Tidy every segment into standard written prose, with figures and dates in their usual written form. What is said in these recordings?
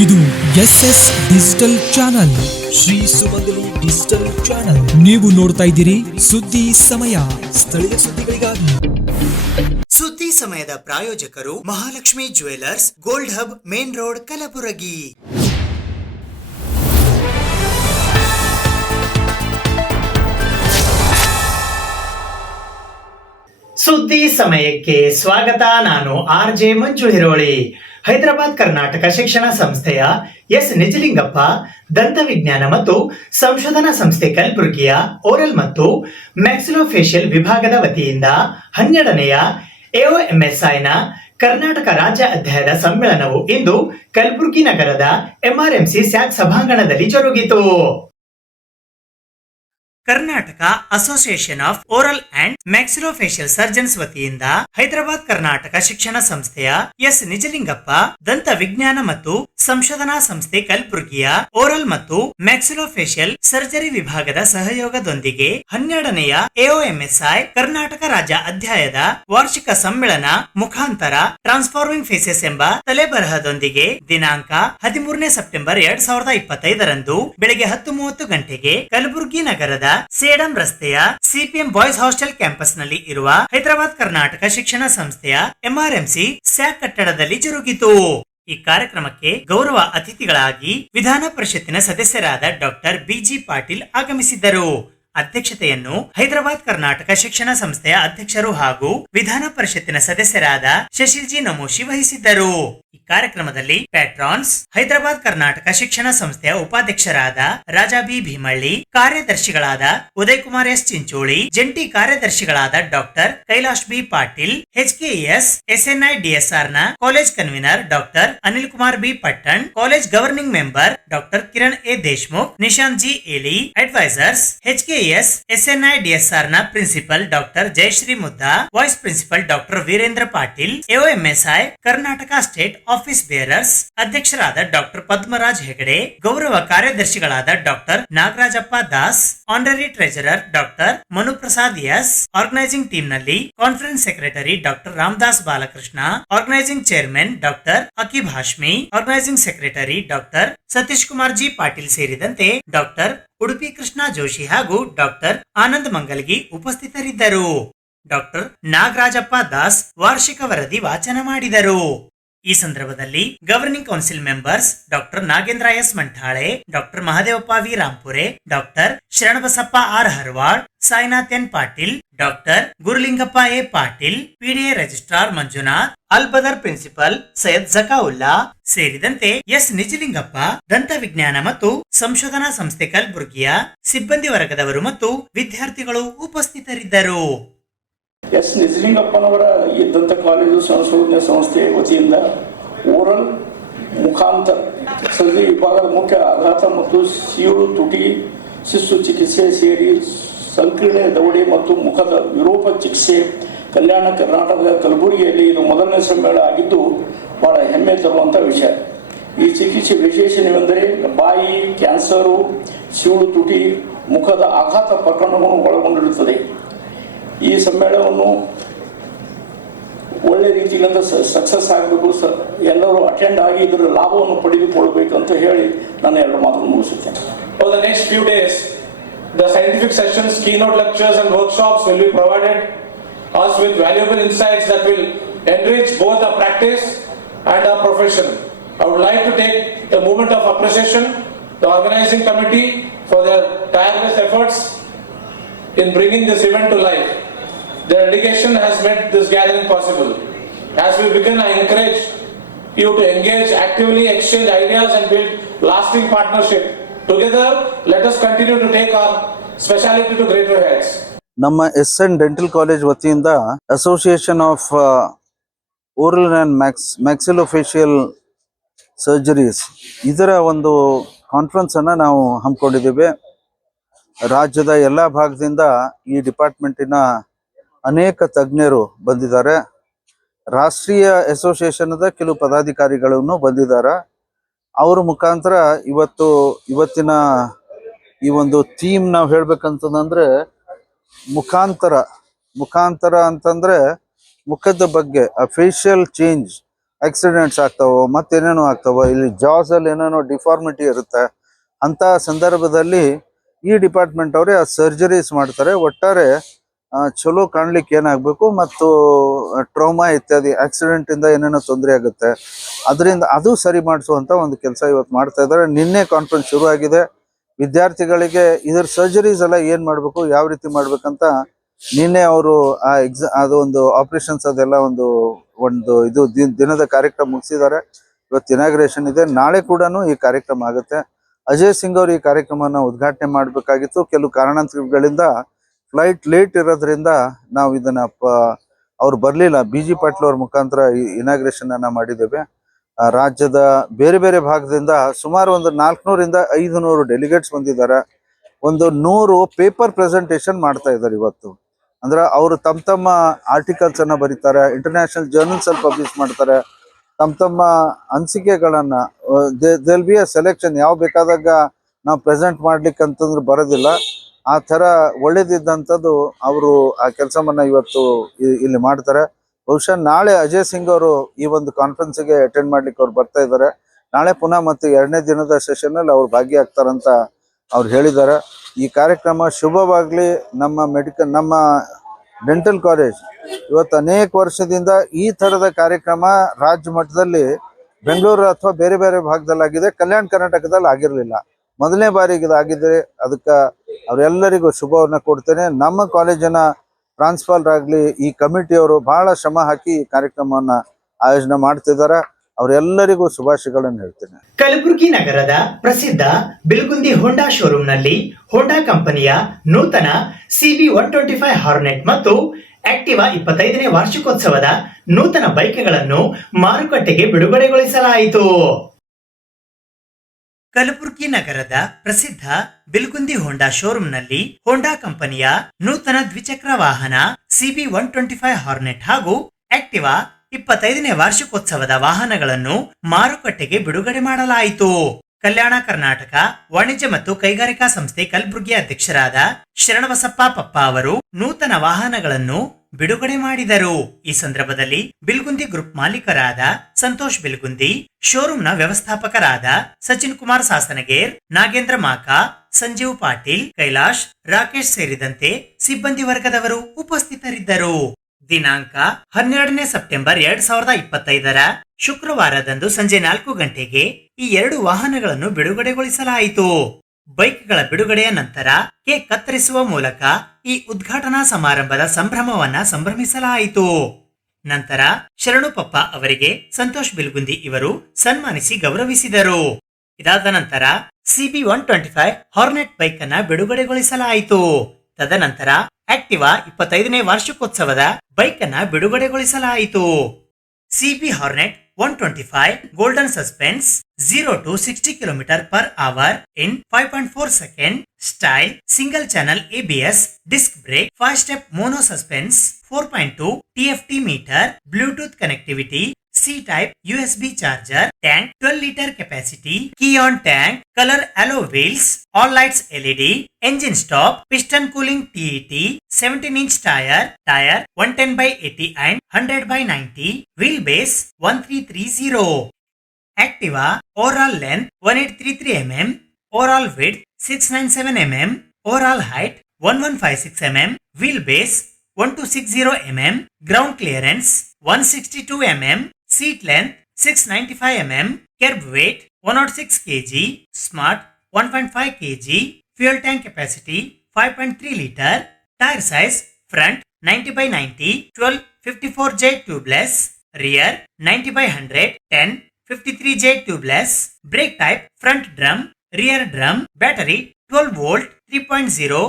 ಇದು SS digital channel, Shri ಸುಮಂಗಲಿ digital channel. ನೀವು ನೋಡ್ತಾ ಇದ್ದೀರಿ ಸುದ್ದಿ ಸಮಯ, ಸ್ಥಳೀಯ ಸುದ್ದಿಗಳಿಗಾಗಿ. ಸುದ್ದಿ ಸಮಯದ ಪ್ರಾಯೋಜಕರು Mahalakshmi jewellers, gold hub, main road, Kalaburagi. ಸುದ್ದಿ ಸಮಯಕ್ಕೆ ಸ್ವಾಗತ. ನಾನು RJ ಮಂಜು ಹಿರೋಳಿ. ಹೈದರಾಬಾದ್ ಕರ್ನಾಟಕ ಶಿಕ್ಷಣ ಸಂಸ್ಥೆಯ ಎಸ್ ನಿಜಲಿಂಗಪ್ಪ ದಂತ ವಿಜ್ಞಾನ ಮತ್ತು ಸಂಶೋಧನಾ ಸಂಸ್ಥೆ ಕಲಬುರಗಿಯ ಓರಲ್ ಮತ್ತು ಮ್ಯಾಕ್ಸಿಲೋಫೇಶಿಯಲ್ ವಿಭಾಗದ ವತಿಯಿಂದ 12ನೇ AOMSI ಕರ್ನಾಟಕ ರಾಜ್ಯ ಅಧ್ಯಾಯದ ಸಮ್ಮೇಳನವು ಇಂದು ಕಲಬುರಗಿ ನಗರದ MRMC ಸ್ಯಾಕ್ ಸಭಾಂಗಣದಲ್ಲಿ ಜರುಗಿತು. Karnataka association of oral and maxillofacial surgeons ವತಿಯಿಂದ ಹೈದರಾಬಾದ್ ಕರ್ನಾಟಕ ಶಿಕ್ಷಣ ಸಂಸ್ಥೆಯ ಎಸ್ ನಿಜಲಿಂಗಪ್ಪ ದಂತ ವಿಜ್ಞಾನ ಮತ್ತು ಸಂಶೋಧನಾ ಸಂಸ್ಥೆ ಕಲಬುರಗಿಯ ಓರಲ್ ಮತ್ತು ಮ್ಯಾಕ್ಸಿಲೋಫೇಶಿಯಲ್ ಸರ್ಜರಿ ವಿಭಾಗದ ಸಹಯೋಗದೊಂದಿಗೆ 12ನೇ AOMSI ಕರ್ನಾಟಕ ರಾಜ್ಯ ಅಧ್ಯಾಯದ ವಾರ್ಷಿಕ ಸಮ್ಮೇಳನ ಮುಖಾಂತರ ಟ್ರಾನ್ಸ್ಫಾರ್ಮಿಂಗ್ ಫೇಸಸ್ ಎಂಬ ತಲೆಬರಹದೊಂದಿಗೆ ದಿನಾಂಕ 13ನೇ ಸೆಪ್ಟೆಂಬರ್ 2025 ಬೆಳಗ್ಗೆ 10:30 ಗಂಟೆಗೆ ಕಲಬುರಗಿ ನಗರದ ಸೇಡಂ ರಸ್ತೆಯ CPM ಬಾಯ್ಸ್ ಹಾಸ್ಟೆಲ್ ಕ್ಯಾಂಪಸ್ ನಲ್ಲಿ ಇರುವ ಹೈದರಾಬಾದ್ ಕರ್ನಾಟಕ ಶಿಕ್ಷಣ ಸಂಸ್ಥೆಯ MRMC ಸ್ಯಾಕ್ ಕಟ್ಟಡದಲ್ಲಿ ಜರುಗಿತು. ಈ ಕಾರ್ಯಕ್ರಮಕ್ಕೆ ಗೌರವ ಅತಿಥಿಗಳಾಗಿ ವಿಧಾನ ಪರಿಷತ್ತಿನ ಸದಸ್ಯರಾದ ಡಾಕ್ಟರ್ BG ಪಾಟೀಲ್ ಆಗಮಿಸಿದ್ದರು. ಅಧ್ಯಕ್ಷತೆಯನ್ನು ಹೈದರಾಬಾದ್ ಕರ್ನಾಟಕ ಶಿಕ್ಷಣ ಸಂಸ್ಥೆಯ ಅಧ್ಯಕ್ಷರು ಹಾಗೂ ವಿಧಾನ ಪರಿಷತ್ತಿನ ಸದಸ್ಯರಾದ ಶಶಿಲ್ಜಿ ನಮೋಶಿ ವಹಿಸಿದ್ದರು. ಈ ಕಾರ್ಯಕ್ರಮದಲ್ಲಿ ಪ್ಯಾಟ್ರಾನ್ಸ್, ಹೈದರಾಬಾದ್ ಕರ್ನಾಟಕ ಶಿಕ್ಷಣ ಸಂಸ್ಥೆಯ ಉಪಾಧ್ಯಕ್ಷರಾದ ರಾಜಾ ಬಿ ಭೀಮಳ್ಳಿ, ಕಾರ್ಯದರ್ಶಿಗಳಾದ ಉದಯ್ ಕುಮಾರ್ ಎಸ್ ಚಿಂಚೋಳಿ, ಜಂಟಿ ಕಾರ್ಯದರ್ಶಿಗಳಾದ doctor Kailash B Patil, HKES SNI DSR ನ college convener doctor Anil Kumar B Pattan, college governing member doctor Kiran A Deshmukh, Nishant G Eli, advisors HKES SNI DSR ನ principal doctor Jayashree Mudda, vice principal doctor Virendra Patil, AOMSI Karnataka state office bearers ಅಧ್ಯಕ್ಷರಾದ ಡಾಕ್ಟರ್ ಪದ್ಮರಾಜ್ ಹೆಗಡೆ, ಗೌರವ ಕಾರ್ಯದರ್ಶಿಗಳಾದ doctor Nagarajappa Das, honorary treasurer doctor Manuprasad S, organising team ನಲ್ಲಿ conference secretary doctor Ramdas Balakrishna, organising chairman doctor Aqeeb Hashmi, organising secretary doctor Satish Kumar G Patil ಸೇರಿದಂತೆ doctor Udupi Krishna Joshi ಹಾಗೂ doctor Anand ಮಂಗಲ್ಗಿ ಉಪಸ್ಥಿತರಿದ್ದರು. Doctor Nagarajappa Das ವಾರ್ಷಿಕ ವರದಿ ವಾಚನ ಮಾಡಿದರು. ಈ ಸಂದರ್ಭದಲ್ಲಿ governing council members doctor Nagendra S Manthale, doctor Mahadevappa V Rampure, doctor Sharanabasappa R Harwad, Sainath N Patil, doctor Gurulingappa A Patil, PDA registrar Manjunath, Al Badar principal Syed ಜಕಾವುಲ್ಲಾ ಸೇರಿದಂತೆ ಎಸ್ ನಿಜಲಿಂಗಪ್ಪ ದಂತ ವಿಜ್ಞಾನ ಮತ್ತು ಸಂಶೋಧನಾ ಸಂಸ್ಥೆ ಕಲಬುರಗಿಯ ಸಿಬ್ಬಂದಿ ವರ್ಗದವರು ಮತ್ತು ವಿದ್ಯಾರ್ಥಿಗಳು ಉಪಸ್ಥಿತರಿದ್ದರು. ಎಸ್ ನಿಜಲಿಂಗಪ್ಪನವರ ಈ ದಂತ ಕಾಲೇಜು ಸಂಶೋಧನೆ ಸಂಸ್ಥೆಯ ವತಿಯಿಂದ ಓರಲ್ ಮುಖಾಂತರ ಸರ್ಜರಿ ವಿಭಾಗದ ಮುಖ್ಯ ಆಘಾತ ಮತ್ತು ಸೀಳು ತುಟಿ ಶಿಶು ಚಿಕಿತ್ಸೆ ಸೇರಿ ಸಂಕೀರ್ಣ ದವಡೆ ಮತ್ತು ಮುಖದ ವಿರೂಪ ಚಿಕಿತ್ಸೆ ಕಲ್ಯಾಣ ಕರ್ನಾಟಕದ ಕಲಬುರಗಿಯಲ್ಲಿ ಇದು ಮೊದಲನೇ ಸಮ್ಮೇಳನ ಆಗಿದ್ದು ಬಹಳ ಹೆಮ್ಮೆ ತರುವಂಥ ವಿಷಯ. ಈ ಚಿಕಿತ್ಸೆ ವಿಶೇಷಣವೆಂದರೆ ಬಾಯಿ ಕ್ಯಾನ್ಸರು, ಸೀಳು ತುಟಿ, ಮುಖದ ಆಘಾತ ಪ್ರಕರಣವನ್ನು ಒಳಗೊಂಡಿರುತ್ತದೆ. ಈ ಸಮ್ಮೇಳನವನ್ನು ಒಳ್ಳೆ ರೀತಿಯಿಂದ ಸಕ್ಸಸ್ ಆಗಬೇಕು, ಎಲ್ಲರೂ ಅಟೆಂಡ್ ಆಗಿ ಇದರ ಲಾಭವನ್ನು ಪಡೆದುಕೊಳ್ಳಬೇಕಂತ ಹೇಳಿ ನಾನು ಎರಡು ಮಾತನ್ನು ಮುಗಿಸುತ್ತೇನೆ. For the next few days, the scientific sessions, keynote lectures and workshops will be provided us with valuable insights that will enrich both our practice and our profession. I would like to take a moment of appreciation to the organizing committee for their tireless efforts in bringing this event to life. Their dedication has made this gathering possible. As we begin, I encourage you to engage actively, exchange ideas and build lasting partnership. Together, let us continue to take our specialty to greater heights. ನಮ್ಮ SN dental college ವತಿಯಿಂದ association of oral and maxillofacial surgeries ಇದರ ಒಂದು conference ಅನ್ನ ನಾವು ಹಮ್ಮಿಕೊಂಡಿದ್ದೇವೆ. ರಾಜ್ಯದ ಎಲ್ಲ ಭಾಗದಿಂದ ಈ ಡಿಪಾರ್ಟ್ಮೆಂಟಿನ ಅನೇಕ ತಜ್ಞರು ಬಂದಿದ್ದಾರೆ. ರಾಷ್ಟ್ರೀಯ ಅಸೋಸಿಯೇಷನ್ದ ಕೆಲವು ಪದಾಧಿಕಾರಿಗಳನ್ನು ಬಂದಿದ್ದಾರೆ. ಅವರ ಮುಖಾಂತರ ಇವತ್ತಿನ ಈ ಒಂದು ಥೀಮ್ ನಾವು ಹೇಳ್ಬೇಕಂತಂದ್ರೆ ಮುಖಾಂತರ ಅಂತಂದ್ರೆ ಮುಖದ ಬಗ್ಗೆ, ಫೇಶಿಯಲ್ ಚೇಂಜ್ ಆಕ್ಸಿಡೆಂಟ್ಸ್ ಆಗ್ತಾವೋ ಮತ್ತೇನೇನೋ ಆಗ್ತಾವೋ, ಇಲ್ಲಿ ಜಾಸ್ ಅಲ್ಲಿ ಏನೇನೋ ಡಿಫಾರ್ಮಿಟಿ ಇರುತ್ತೆ. ಅಂತ ಸಂದರ್ಭದಲ್ಲಿ ಈ ಡಿಪಾರ್ಟ್ಮೆಂಟ್ ಅವರೇ ಆ ಸರ್ಜರೀಸ್ ಮಾಡ್ತಾರೆ. ಒಟ್ಟಾರೆ ಚಲೋ ಕಾಣ್ಲಿಕ್ಕೆ ಏನಾಗಬೇಕು ಮತ್ತು ಟ್ರೋಮಾ ಇತ್ಯಾದಿ ಆಕ್ಸಿಡೆಂಟ್ ಇಂದ ಏನೇನೋ ತೊಂದರೆ ಆಗುತ್ತೆ, ಅದರಿಂದ ಅದು ಸರಿ ಮಾಡಿಸುವಂತ ಒಂದು ಕೆಲಸ ಇವತ್ತು ಮಾಡ್ತಾ ಇದ್ದಾರೆ. ನಿನ್ನೆ ಕಾನ್ಫರೆನ್ಸ್ ಶುರು ಆಗಿದೆ. ವಿದ್ಯಾರ್ಥಿಗಳಿಗೆ ಇದರ ಸರ್ಜರೀಸ್ ಎಲ್ಲ ಏನ್ ಮಾಡ್ಬೇಕು, ಯಾವ ರೀತಿ ಮಾಡ್ಬೇಕಂತ ನಿನ್ನೆ ಅವರು ಅದು ಒಂದು ಆಪರೇಷನ್ಸ್ ಅದೆಲ್ಲ ಒಂದು ಇದು ದಿನದ ಕಾರ್ಯಕ್ರಮ ಮುಗಿಸಿದ್ದಾರೆ. ಇವತ್ತು ಇನಾಗ್ರೇಷನ್ ಇದೆ, ನಾಳೆ ಕೂಡ ಈ ಕಾರ್ಯಕ್ರಮ ಆಗುತ್ತೆ. ಅಜಯ್ ಸಿಂಗ್ ಅವರು ಈ ಕಾರ್ಯಕ್ರಮನ ಉದ್ಘಾಟನೆ ಮಾಡಬೇಕಾಗಿತ್ತು. ಕೆಲವು ಕಾರಣಾಂತರಗಳಿಂದ ಫ್ಲೈಟ್ ಲೇಟ್ ಇರೋದ್ರಿಂದ ನಾವು ಇದನ್ನ ಅವ್ರು ಬರ್ಲಿಲ್ಲ. BG ಪಾಟೀಲ್ ಅವ್ರ ಮುಖಾಂತರ ಇನಾಗ್ರೇಷನ್ ಅನ್ನ ಮಾಡಿದ್ದೇವೆ. ರಾಜ್ಯದ ಬೇರೆ ಬೇರೆ ಭಾಗದಿಂದ ಸುಮಾರು ಒಂದು 400ರಿಂದ 500 ಡೆಲಿಗೇಟ್ಸ್ ಬಂದಿದ್ದಾರೆ. ಒಂದು 100 ಪೇಪರ್ ಪ್ರೆಸೆಂಟೇಶನ್ ಮಾಡ್ತಾ ಇದ್ದಾರೆ ಇವತ್ತು. ಅಂದ್ರೆ ಅವರು ತಮ್ಮ ಆರ್ಟಿಕಲ್ಸ್ ಅನ್ನ ಬರೀತಾರೆ, ಇಂಟರ್ನ್ಯಾಷನಲ್ ಜರ್ನಲ್ಸ್ ಅಲ್ಲಿ ಪಬ್ಲಿಷ್ ಮಾಡ್ತಾರೆ. ತಮ್ಮ ಅನಿಸಿಕೆಗಳನ್ನ ದೇಲ್ ಬಿ ಅ ಸೆಲೆಕ್ಷನ್, ಯಾವ ಬೇಕಾದಾಗ ನಾವು ಪ್ರೆಸೆಂಟ್ ಮಾಡ್ಲಿಕ್ಕೆ ಅಂತಂದ್ರೆ ಬರೋದಿಲ್ಲ. ಆ ತರ ಒಳ್ಳೇದಿದ್ದಂಥದ್ದು ಅವರು ಆ ಕೆಲಸವನ್ನ ಇವತ್ತು ಇಲ್ಲಿ ಮಾಡ್ತಾರೆ. ಬಹುಶಃ ನಾಳೆ ಅಜಯ್ ಸಿಂಗ್ ಅವರು ಈ ಒಂದು ಕಾನ್ಫರೆನ್ಸ್ಗೆ ಅಟೆಂಡ್ ಮಾಡ್ಲಿಕ್ಕೆ ಅವ್ರು ಬರ್ತಾ ಇದ್ದಾರೆ. ನಾಳೆ ಪುನಃ ಮತ್ತೆ 2ನೇ ದಿನದ ಸೆಷನ್ ಅಲ್ಲಿ ಅವ್ರು ಭಾಗಿಯಾಗ್ತಾರಂತ ಅವ್ರು ಹೇಳಿದ್ದಾರೆ. ಈ ಕಾರ್ಯಕ್ರಮ ಶುಭವಾಗ್ಲಿ. ನಮ್ಮ ಡೆಂಟಲ್ ಕಾಲೇಜ್ ಇವತ್ತು ಅನೇಕ ವರ್ಷದಿಂದ ಈ ತರದ ಕಾರ್ಯಕ್ರಮ ರಾಜ್ಯ ಮಟ್ಟದಲ್ಲಿ ಬೆಂಗಳೂರು ಅಥವಾ ಬೇರೆ ಬೇರೆ ಭಾಗದಲ್ಲಿ ಆಗಿದೆ, ಕಲ್ಯಾಣ ಕರ್ನಾಟಕದಲ್ಲಿ ಆಗಿರ್ಲಿಲ್ಲ. ಮೊದಲನೇ ಬಾರಿಗೆ ಇದಾಗಿದ್ರೆ ಅದಕ್ಕೆ ಅವರೆಲ್ಲರಿಗೂ ಶುಭವನ್ನ ಕೊಡ್ತೇನೆ. ನಮ್ಮ ಕಾಲೇಜಿನ ಪ್ರಾನ್ಸಿಪಾಲ್ ಆಗ್ಲಿ ಈ ಕಮಿಟಿಯವರು ಬಹಳ ಶ್ರಮ ಹಾಕಿ ಈ ಕಾರ್ಯಕ್ರಮವನ್ನ ಆಯೋಜನೆ ಮಾಡ್ತಿದ್ದಾರೆ. ಅವರೆಲ್ಲರಿಗೂ ಶುಭಾಶಯಗಳನ್ನು ಹೇಳ್ತೇನೆ. ಕಲಬುರಗಿ ನಗರದ ಪ್ರಸಿದ್ಧ ಬಿಲ್ಗುಂದಿ ಹೋಂಡಾ ಶೋರೂಮ್ನಲ್ಲಿ ಹೋಂಡಾ ಕಂಪನಿಯ ನೂತನ CB125 ಹಾರ್ನೆಟ್ ಮತ್ತು ಆಕ್ಟಿವಾ 25ನೇ ವಾರ್ಷಿಕೋತ್ಸವದ ನೂತನ ಬೈಕ್ಗಳನ್ನು ಮಾರುಕಟ್ಟೆಗೆ ಬಿಡುಗಡೆಗೊಳಿಸಲಾಯಿತು. ಕಲಬುರಗಿ ನಗರದ ಪ್ರಸಿದ್ಧ ಬಿಲ್ಗುಂದಿ ಹೋಂಡಾ ಶೋರೂಮ್ನಲ್ಲಿ ಹೋಂಡಾ ಕಂಪನಿಯ ನೂತನ ದ್ವಿಚಕ್ರ ವಾಹನ CB125 ಹಾರ್ನೆಟ್ ಹಾಗೂ ಆಕ್ಟಿವಾ 25ನೇ ವಾರ್ಷಿಕೋತ್ಸವದ ವಾಹನಗಳನ್ನು ಮಾರುಕಟ್ಟೆಗೆ ಬಿಡುಗಡೆ ಮಾಡಲಾಯಿತು. ಕಲ್ಯಾಣ ಕರ್ನಾಟಕ ವಾಣಿಜ್ಯ ಮತ್ತು ಕೈಗಾರಿಕಾ ಸಂಸ್ಥೆ ಕಲಬುರಗಿ ಅಧ್ಯಕ್ಷರಾದ ಶರಣಬಸಪ್ಪ ಪಪ್ಪ ಅವರು ನೂತನ ವಾಹನಗಳನ್ನು ಬಿಡುಗಡೆ ಮಾಡಿದರು. ಈ ಸಂದರ್ಭದಲ್ಲಿ ಬಿಲ್ಗುಂದಿ ಗ್ರೂಪ್ ಮಾಲೀಕರಾದ ಸಂತೋಷ್ ಬಿಲ್ಗುಂದಿ, ಶೋರೂಮ್ನ ವ್ಯವಸ್ಥಾಪಕರಾದ ಸಚಿನ್ ಕುಮಾರ್ ಸಾಸನಗೇರ್, ನಾಗೇಂದ್ರ ಮಾಕಾ, ಸಂಜೀವ್ ಪಾಟೀಲ್, ಕೈಲಾಶ್, ರಾಕೇಶ್ ಸೇರಿದಂತೆ ಸಿಬ್ಬಂದಿ ವರ್ಗದವರು ಉಪಸ್ಥಿತರಿದ್ದರು. ದಿನಾಂಕ 12ನೇ ಸೆಪ್ಟೆಂಬರ್ 2025 ಶುಕ್ರವಾರದಂದು ಸಂಜೆ 4 ಗಂಟೆಗೆ ಈ 2 ವಾಹನಗಳನ್ನು ಬಿಡುಗಡೆಗೊಳಿಸಲಾಯಿತು. ಬೈಕ್ಗಳ ಬಿಡುಗಡೆಯ ನಂತರ ಕೇಕ್ ಕತ್ತರಿಸುವ ಮೂಲಕ ಈ ಉದ್ಘಾಟನಾ ಸಮಾರಂಭದ ಸಂಭ್ರಮವನ್ನ ಸಂಭ್ರಮಿಸಲಾಯಿತು. ನಂತರ ಶರಣು ಪಪ್ಪ ಅವರಿಗೆ ಸಂತೋಷ್ ಬಿಲ್ಗುಂದಿ ಇವರು ಸನ್ಮಾನಿಸಿ ಗೌರವಿಸಿದರು. ಇದಾದ ನಂತರ CB125 ಹಾರ್ನೆಟ್ ಬೈಕ್ ಅನ್ನ ಬಿಡುಗಡೆಗೊಳಿಸಲಾಯಿತು. ತದನಂತರ ಆಕ್ಟಿವಾ 25ನೇ ವಾರ್ಷಿಕೋತ್ಸವದ ಬೈಕ್ ಅನ್ನ ಬಿಡುಗಡೆಗೊಳಿಸಲಾಯಿತು. CB hornet 125 golden suspense 0 to 60 km/h in 5.4 second style, single channel ABS, disc brake, 5-step mono suspense, 4.2 TFT meter, Bluetooth connectivity, C-type USB charger, tank 12-liter capacity, key on tank, color alloy wheels, all lights LED, engine stop, piston cooling TET, 17-inch tire 110/80 and 100/90, wheelbase 1330. Activa overall length 1833 mm, overall width 697 mm, overall height 1156 mm, wheelbase 1260 mm, ground clearance 162 mm, seat length 695 mm, curb weight 106 kg, smart 1.5 kg, fuel tank capacity 5.3 liter, tire size front 90/90, 1254J tubeless, rear 90/100, 1053J tubeless, brake type front drum, rear drum, battery 12 volt 3.0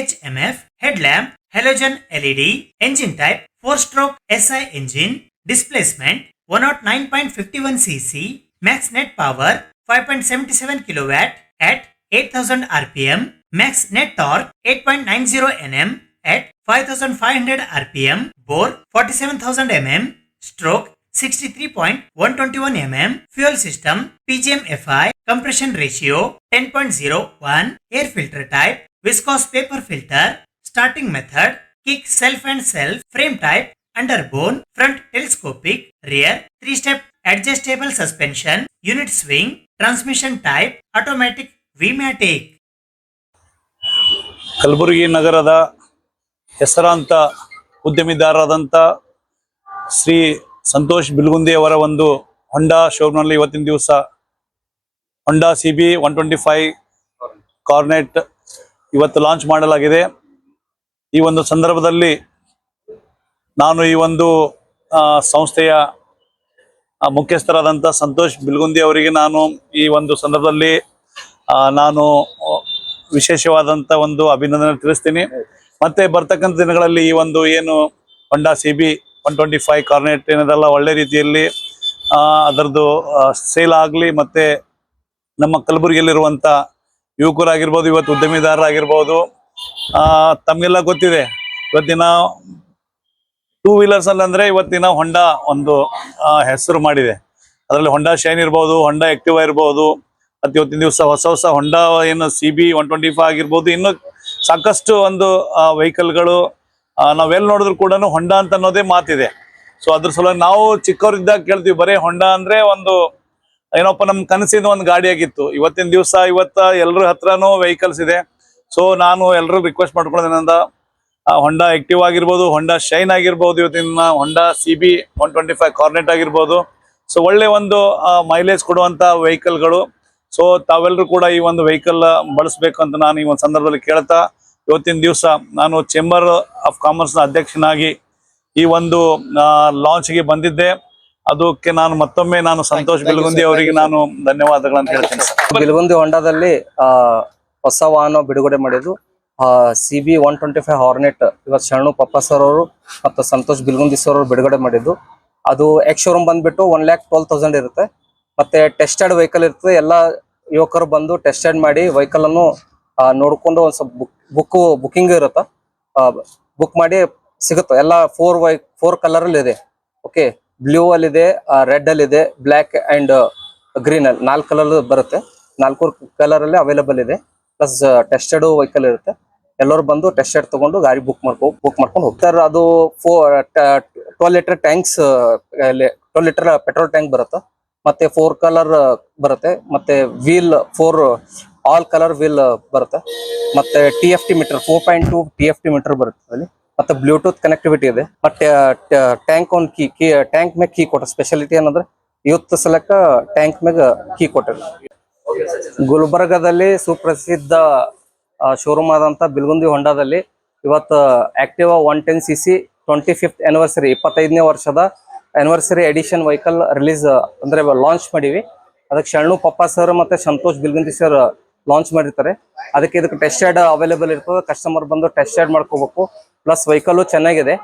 HMF, headlamp halogen LED, engine type 4-stroke SI engine, displacement 109.51 cc, max net power 5.77 kW at 8000 rpm, max net torque 8.90 Nm at 5500 rpm, bore 47000 mm, stroke 63.121 mm, fuel system PGM FI, compression ratio 10.01, air filter type viscose paper filter, starting method kick self and self, frame type underbone, front telescopic, rear 3-step adjustable suspension, unit swing, transmission type, automatic, V-matic. Kalaburagi ನಗರದ ಹೆಸರಾಂತ ಉದ್ಯಮಿದಾರರಾದಂಥ ಶ್ರೀ ಸಂತೋಷ್ ಬಿಲ್ಗುಂದಿ ಅವರ ಒಂದು ಹೊಂಡಾ ಶೋರೂಮ್ನಲ್ಲಿ ಇವತ್ತಿನ ದಿವಸ ಹೊಂಡಾ CB 125 cornet ಇವತ್ತು launch ಮಾಡಲಾಗಿದೆ. ಈ ಒಂದು ಸಂದರ್ಭದಲ್ಲಿ ನಾನು ಈ ಒಂದು ಸಂಸ್ಥೆಯ ಮುಖ್ಯಸ್ಥರಾದಂಥ ಸಂತೋಷ್ ಬಿಲ್ಗುಂದಿ ಅವರಿಗೆ ನಾನು ಈ ಒಂದು ಸಂದರ್ಭದಲ್ಲಿ ನಾನು ವಿಶೇಷವಾದಂಥ ಒಂದು ಅಭಿನಂದನೆ ತಿಳಿಸ್ತೀನಿ. ಮತ್ತೆ ಬರ್ತಕ್ಕಂಥ ದಿನಗಳಲ್ಲಿ ಈ ಒಂದು ಏನು ಹೊಂಡಾ CB 125 ಕಾರ್ನೆಟ್ ಏನದಲ್ಲ ಒಳ್ಳೆ ರೀತಿಯಲ್ಲಿ ಅದರದ್ದು ಸೇಲ್ ಆಗಲಿ. ಮತ್ತೆ ನಮ್ಮ ಕಲಬುರಗಿಯಲ್ಲಿರುವಂಥ ಯುವಕರಾಗಿರ್ಬೋದು, ಇವತ್ತು ಉದ್ಯಮಿದಾರರಾಗಿರ್ಬೋದು, ತಮಗೆಲ್ಲ ಗೊತ್ತಿದೆ ಇವತ್ತಿನ 2 ವೀಲರ್ಸ್ ಅಲ್ಲಿ ಅಂದ್ರೆ ಇವತ್ತಿನ ಹೊಂಡಾ ಒಂದು ಹೆಸರು ಮಾಡಿದೆ. ಅದರಲ್ಲಿ ಹೊಂಡಾ ಶೈನ್ ಇರ್ಬೋದು, ಹೊಂಡಾ ಆಕ್ಟಿವಾ ಇರ್ಬೋದು, ಮತ್ತೆ ಇವತ್ತಿನ ದಿವಸ ಹೊಸ ಹೊಂಡಾ ಏನು CB 125 ಆಗಿರ್ಬೋದು, ಇನ್ನು ಸಾಕಷ್ಟು ಒಂದು ವೆಹಿಕಲ್ಗಳು ನಾವೆಲ್ಲಿ ನೋಡಿದ್ರು ಕೂಡ ಹೊಂಡಾ ಅಂತ ಅನ್ನೋದೇ ಮಾತಿದೆ. ಸೊ ಅದ್ರ ಸಲುವಾಗಿ ನಾವು ಚಿಕ್ಕವರಿದ್ದಾಗ ಕೇಳ್ತೀವಿ, ಬರೀ ಹೊಂಡಾ ಅಂದ್ರೆ ಒಂದು ಏನಪ್ಪ ನಮ್ಮ ಕನಸಿನ ಒಂದು ಗಾಡಿ ಆಗಿತ್ತು. ಇವತ್ತಿನ ದಿವಸ ಎಲ್ಲರ ಹತ್ರನೂ ವೆಹಿಕಲ್ಸ್ ಇದೆ. ಸೊ ನಾನು ಎಲ್ಲರೂ ರಿಕ್ವೆಸ್ಟ್ ಮಾಡ್ಕೊಳ್ಳೋದೇನಂದ ಹೊಂಡಾ ಆಕ್ಟಿವ್ ಆಗಿರ್ಬೋದು, ಹೊಂಡಾ ಶೈನ್ ಆಗಿರ್ಬೋದು, ಇವತ್ತಿನ ಹೊಂಡಾ CB 125 ಕಾರ್ನೆಟ್ ಆಗಿರ್ಬೋದು. ಸೊ ಒಳ್ಳೆ ಒಂದು ಮೈಲೇಜ್ ಕೊಡುವಂತ ವೆಹಿಕಲ್ಗಳು. ಸೊ ತಾವೆಲ್ಲರೂ ಕೂಡ ಈ ಒಂದು ವೆಹಿಕಲ್ ಬಳಸಬೇಕು ಅಂತ ನಾನು ಈ ಒಂದು ಸಂದರ್ಭದಲ್ಲಿ ಕೇಳ್ತಾ, ಇವತ್ತಿನ ದಿವಸ ನಾನು ಚೇಂಬರ್ ಆಫ್ ಕಾಮರ್ಸ್ ನ ಅಧ್ಯಕ್ಷನಾಗಿ ಈ ಒಂದು ಲಾಂಚ್ಗೆ ಬಂದಿದ್ದೆ. ಅದಕ್ಕೆ ನಾನು ಮತ್ತೊಮ್ಮೆ ಸಂತೋಷ್ ಬಿಲ್ಗುಂದಿ ಅವರಿಗೆ ನಾನು ಧನ್ಯವಾದಗಳನ್ನು ಹೇಳ್ತೀನಿ. ಬಿಲ್ಗುಂದಿ ಹೊಂಡಾದಲ್ಲಿ ಹೊಸ ವಾಹನ ಬಿಡುಗಡೆ ಮಾಡಿದ್ದು CB 125 ಹಾರ್ನೆಟ್ ಇವತ್ತು ಶರಣು ಪಪ್ಪ ಸರ್ ಅವರು ಮತ್ತು ಸಂತೋಷ್ ಬಿಲ್ಗುಂದಿ ಸರ್ ಅವರು ಬಿಡುಗಡೆ ಮಾಡಿದ್ದು. ಅದು ಎಕ್ಸ್ ಶೋರೂಮ್ ಬಂದ್ಬಿಟ್ಟು 1,12,000 ಇರುತ್ತೆ. ಮತ್ತೆ ಟೆಸ್ಟೆಡ್ ವೆಹಿಕಲ್ ಇರ್ತದೆ. ಎಲ್ಲ ಯುವಕರು ಬಂದು ಟೆಸ್ಟೆಡ್ ಮಾಡಿ ವೆಹಿಕಲ್ ಅನ್ನು ನೋಡ್ಕೊಂಡು ಒಂದು ಸ್ವಲ್ಪ ಬುಕ್ಕಿಂಗ್ ಇರುತ್ತೆ, ಬುಕ್ ಮಾಡಿ ಸಿಗುತ್ತೆ. ಎಲ್ಲ 4 ಕಲರ್ ಅಲ್ಲಿ ಇದೆ. ಓಕೆ, ಬ್ಲೂ ಅಲ್ಲಿ ಇದೆ, ರೆಡ್ ಅಲ್ಲಿ ಇದೆ, ಬ್ಲ್ಯಾಕ್ ಅಂಡ್ ಗ್ರೀನ್ ಅಲ್ಲಿ 4 ಕಲರ್ ಬರುತ್ತೆ. 4 ಕಲರ್ ಅಲ್ಲಿ ಅವೈಲೇಬಲ್ ಇದೆ. ಪ್ಲಸ್ ಟೆಸ್ಟೆಡ್ ವೆಹಿಕಲ್ ಇರುತ್ತೆ. ಎಲ್ಲರೂ ಬಂದು ಟೆಸ್ಟೆಡ್ ತಗೊಂಡು ಗಾಡಿ ಬುಕ್ ಮಾಡ್ಕೊಂಡು ಹೋಗ್ತಾರೆ. ಅದು 12 litre tanks 12 litre petrol tank ಬರುತ್ತೆ. ಮತ್ತೆ 4 ಕಲರ್ ಬರುತ್ತೆ. ಮತ್ತೆ ವೀಲ್ 4 ಆಲ್ ಕಲರ್ ವೀಲ್ ಬರುತ್ತೆ. ಮತ್ತೆ TFT ಮೀಟರ್ 4.2 TFT ಮೀಟರ್ ಬರುತ್ತೆ ಅಲ್ಲಿ. ಮತ್ತೆ ಬ್ಲೂಟೂತ್ ಕನೆಕ್ಟಿವಿಟಿ ಇದೆ. ಮತ್ತೆ ಟ್ಯಾಂಕ್ ಆನ್ ಟ್ಯಾಂಕ್ ಮ್ಯಾಗ ಕೀ ಕೊಟ್ಟ ಸ್ಪೆಷಾಲಿಟಿ ಏನಂದ್ರೆ ಯೂತ್ ಸಲಕ ಟ್ಯಾಂಕ್ ಮ್ಯಾಗ ಕೀ ಕೊಟ್ಟರು. ಗುಲ್ಬರ್ಗದಲ್ಲಿ ಸುಪ್ರಸಿದ್ಧ ಶೋರೂಮ್ ಆದಂತ ಬಿಲ್ಗುಂದಿ ಹೊಂಡಾದಲ್ಲಿ ಇವತ್ತು ಆಕ್ಟಿವಾ 110cc 25th ಆನಿವರ್ಸರಿ 25ನೇ ವರ್ಷದ ಆನಿವರ್ಸರಿ ಎಡಿಷನ್ ವೆಹಿಕಲ್ ರಿಲೀಸ್ ಅಂದ್ರೆ ಲಾಂಚ್ ಮಾಡಿವಿ. ಅದಕ್ಕೆ ಶರಣು ಪಪ್ಪ ಸರ್ ಮತ್ತೆ ಸಂತೋಷ್ ಬಿಲ್ಗುಂದಿ ಸರ್ ಲಾಂಚ್ ಮಾಡಿರ್ತಾರೆ. ಇದಕ್ಕೆ ಟೆಸ್ಟೆಡ್ ಅವೈಲೇಬಲ್ ಇರ್ತದೆ. ಕಸ್ಟಮರ್ ಬಂದು ಟೆಸ್ಟೆಡ್ ಮಾಡ್ಕೋಬೇಕು. ಪ್ಲಸ್ ವೆಹಿಕಲ್ ಚೆನ್ನಾಗಿದೆ.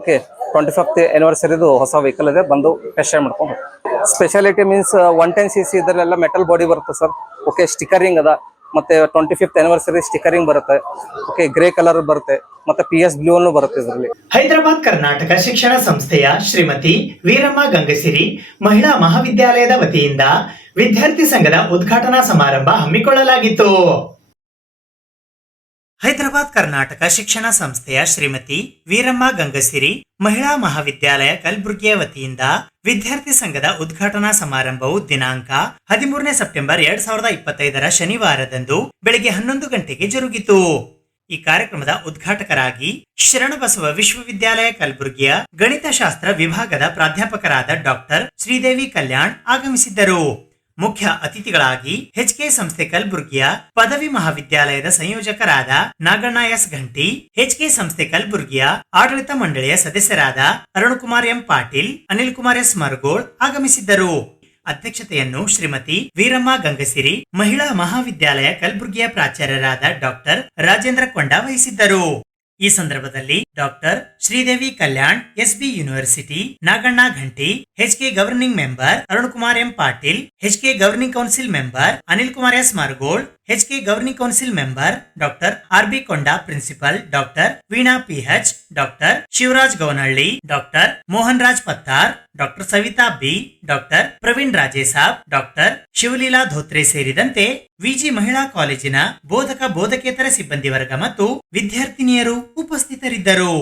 ಓಕೆ, 25th ಆನಿವರ್ಸರಿದು ಹೊಸ ವೆಹಿಕಲ್ ಇದೆ, ಬಂದು ಟೆಸ್ಟೆಡ್ ಮಾಡ್ಕೊಂಡು. ಸ್ಪೆಷಾಲಿಟಿ ಮೀನ್ಸ್ 110cc ಇದರಲ್ಲೆಲ್ಲ ಮೆಟಲ್ ಬಾಡಿ ಬರುತ್ತೆ ಸರ್. ಓಕೆ, ಸ್ಟಿಕರಿಂಗ್ ಅದ. ಮತ್ತೆ 25th ಆನಿವರ್ಸರಿ ಸ್ಟಿಕರಿಂಗ್ ಬರುತ್ತೆ. ಓಕೆ, ಗ್ರೇ ಕಲರ್ ಬರುತ್ತೆ. ಮತ್ತೆ PS ಬ್ಲೂ ಅನ್ನು ಬರುತ್ತೆ ಇದರಲ್ಲಿ. ಹೈದರಾಬಾದ್ ಕರ್ನಾಟಕ ಶಿಕ್ಷಣ ಸಂಸ್ಥೆಯ ಶ್ರೀಮತಿ ವೀರಮ್ಮ ಗಂಗಸಿರಿ ಮಹಿಳಾ ಮಹಾವಿದ್ಯಾಲಯದ ವತಿಯಿಂದ ವಿದ್ಯಾರ್ಥಿ ಸಂಘದ ಉದ್ಘಾಟನಾ ಸಮಾರಂಭ ಹಮ್ಮಿಕೊಳ್ಳಲಾಗಿತ್ತು. ಹೈದರಾಬಾದ್ ಕರ್ನಾಟಕ ಶಿಕ್ಷಣ ಸಂಸ್ಥೆಯ ಶ್ರೀಮತಿ ವೀರಮ್ಮ ಗಂಗಸಿರಿ ಮಹಿಳಾ ಮಹಾವಿದ್ಯಾಲಯ ಕಲಬುರಗಿಯ ವತಿಯಿಂದ ವಿದ್ಯಾರ್ಥಿ ಸಂಘದ ಉದ್ಘಾಟನಾ ಸಮಾರಂಭವು ದಿನಾಂಕ 13 ಸೆಪ್ಟೆಂಬರ್ 2025 ಶನಿವಾರದಂದು ಬೆಳಗ್ಗೆ 11 ಗಂಟೆಗೆ ಜರುಗಿತು. ಈ ಕಾರ್ಯಕ್ರಮದ ಉದ್ಘಾಟಕರಾಗಿ ಶರಣಬಸವ ವಿಶ್ವವಿದ್ಯಾಲಯ ಕಲಬುರಗಿಯ ಗಣಿತಶಾಸ್ತ್ರ ವಿಭಾಗದ ಪ್ರಾಧ್ಯಾಪಕರಾದ ಡಾಕ್ಟರ್ ಶ್ರೀದೇವಿ ಕಲ್ಯಾಣ್ ಆಗಮಿಸಿದ್ದರು. ಮುಖ್ಯ ಅತಿಥಿಗಳಾಗಿ HK ಸಂಸ್ಥೆ ಕಲಬುರಗಿಯ ಪದವಿ ಮಹಾವಿದ್ಯಾಲಯದ ಸಂಯೋಜಕರಾದ ನಾಗಣ್ಣ S ಘಂಟಿ, HK ಸಂಸ್ಥೆ ಕಲಬುರಗಿಯ ಆಡಳಿತ ಮಂಡಳಿಯ ಸದಸ್ಯರಾದ ಅರುಣಕುಮಾರ್ M ಪಾಟೀಲ್, ಅನಿಲ್ ಕುಮಾರ್ S ಮರಗೋಳ್ ಆಗಮಿಸಿದ್ದರು. ಅಧ್ಯಕ್ಷತೆಯನ್ನು ಶ್ರೀಮತಿ ವೀರಮ್ಮ ಗಂಗಸಿರಿ ಮಹಿಳಾ ಮಹಾವಿದ್ಯಾಲಯ ಕಲಬುರಗಿಯ ಪ್ರಾಚಾರ್ಯರಾದ ಡಾಕ್ಟರ್ ರಾಜೇಂದ್ರ ಕೊಂಡ ವಹಿಸಿದ್ದರು. ಈ ಸಂದರ್ಭದಲ್ಲಿ doctor Sridevi Kalyan SB university, Naganna Ghanti, HK governing member Arunkumar M Patil, HK governing council member Anil Kumar S Maragol, HK governing council member doctor RB Konda, principal doctor Veena PH, doctor Shivaraj Gaunahalli, doctor Mohan Raj Pattar, doctor Savita B, doctor Praveen Rajesab, doctor Shivaleela Dhotre ಸೇರಿದಂತೆ ವಿಜಿ ಮಹಿಳಾ ಕಾಲೇಜಿನ ಬೋಧಕ ಬೋಧಕೇತರ ಸಿಬ್ಬಂದಿ ವರ್ಗ ಮತ್ತು ವಿದ್ಯಾರ್ಥಿನಿಯರು ಉಪಸ್ಥಿತರಿದ್ದರು.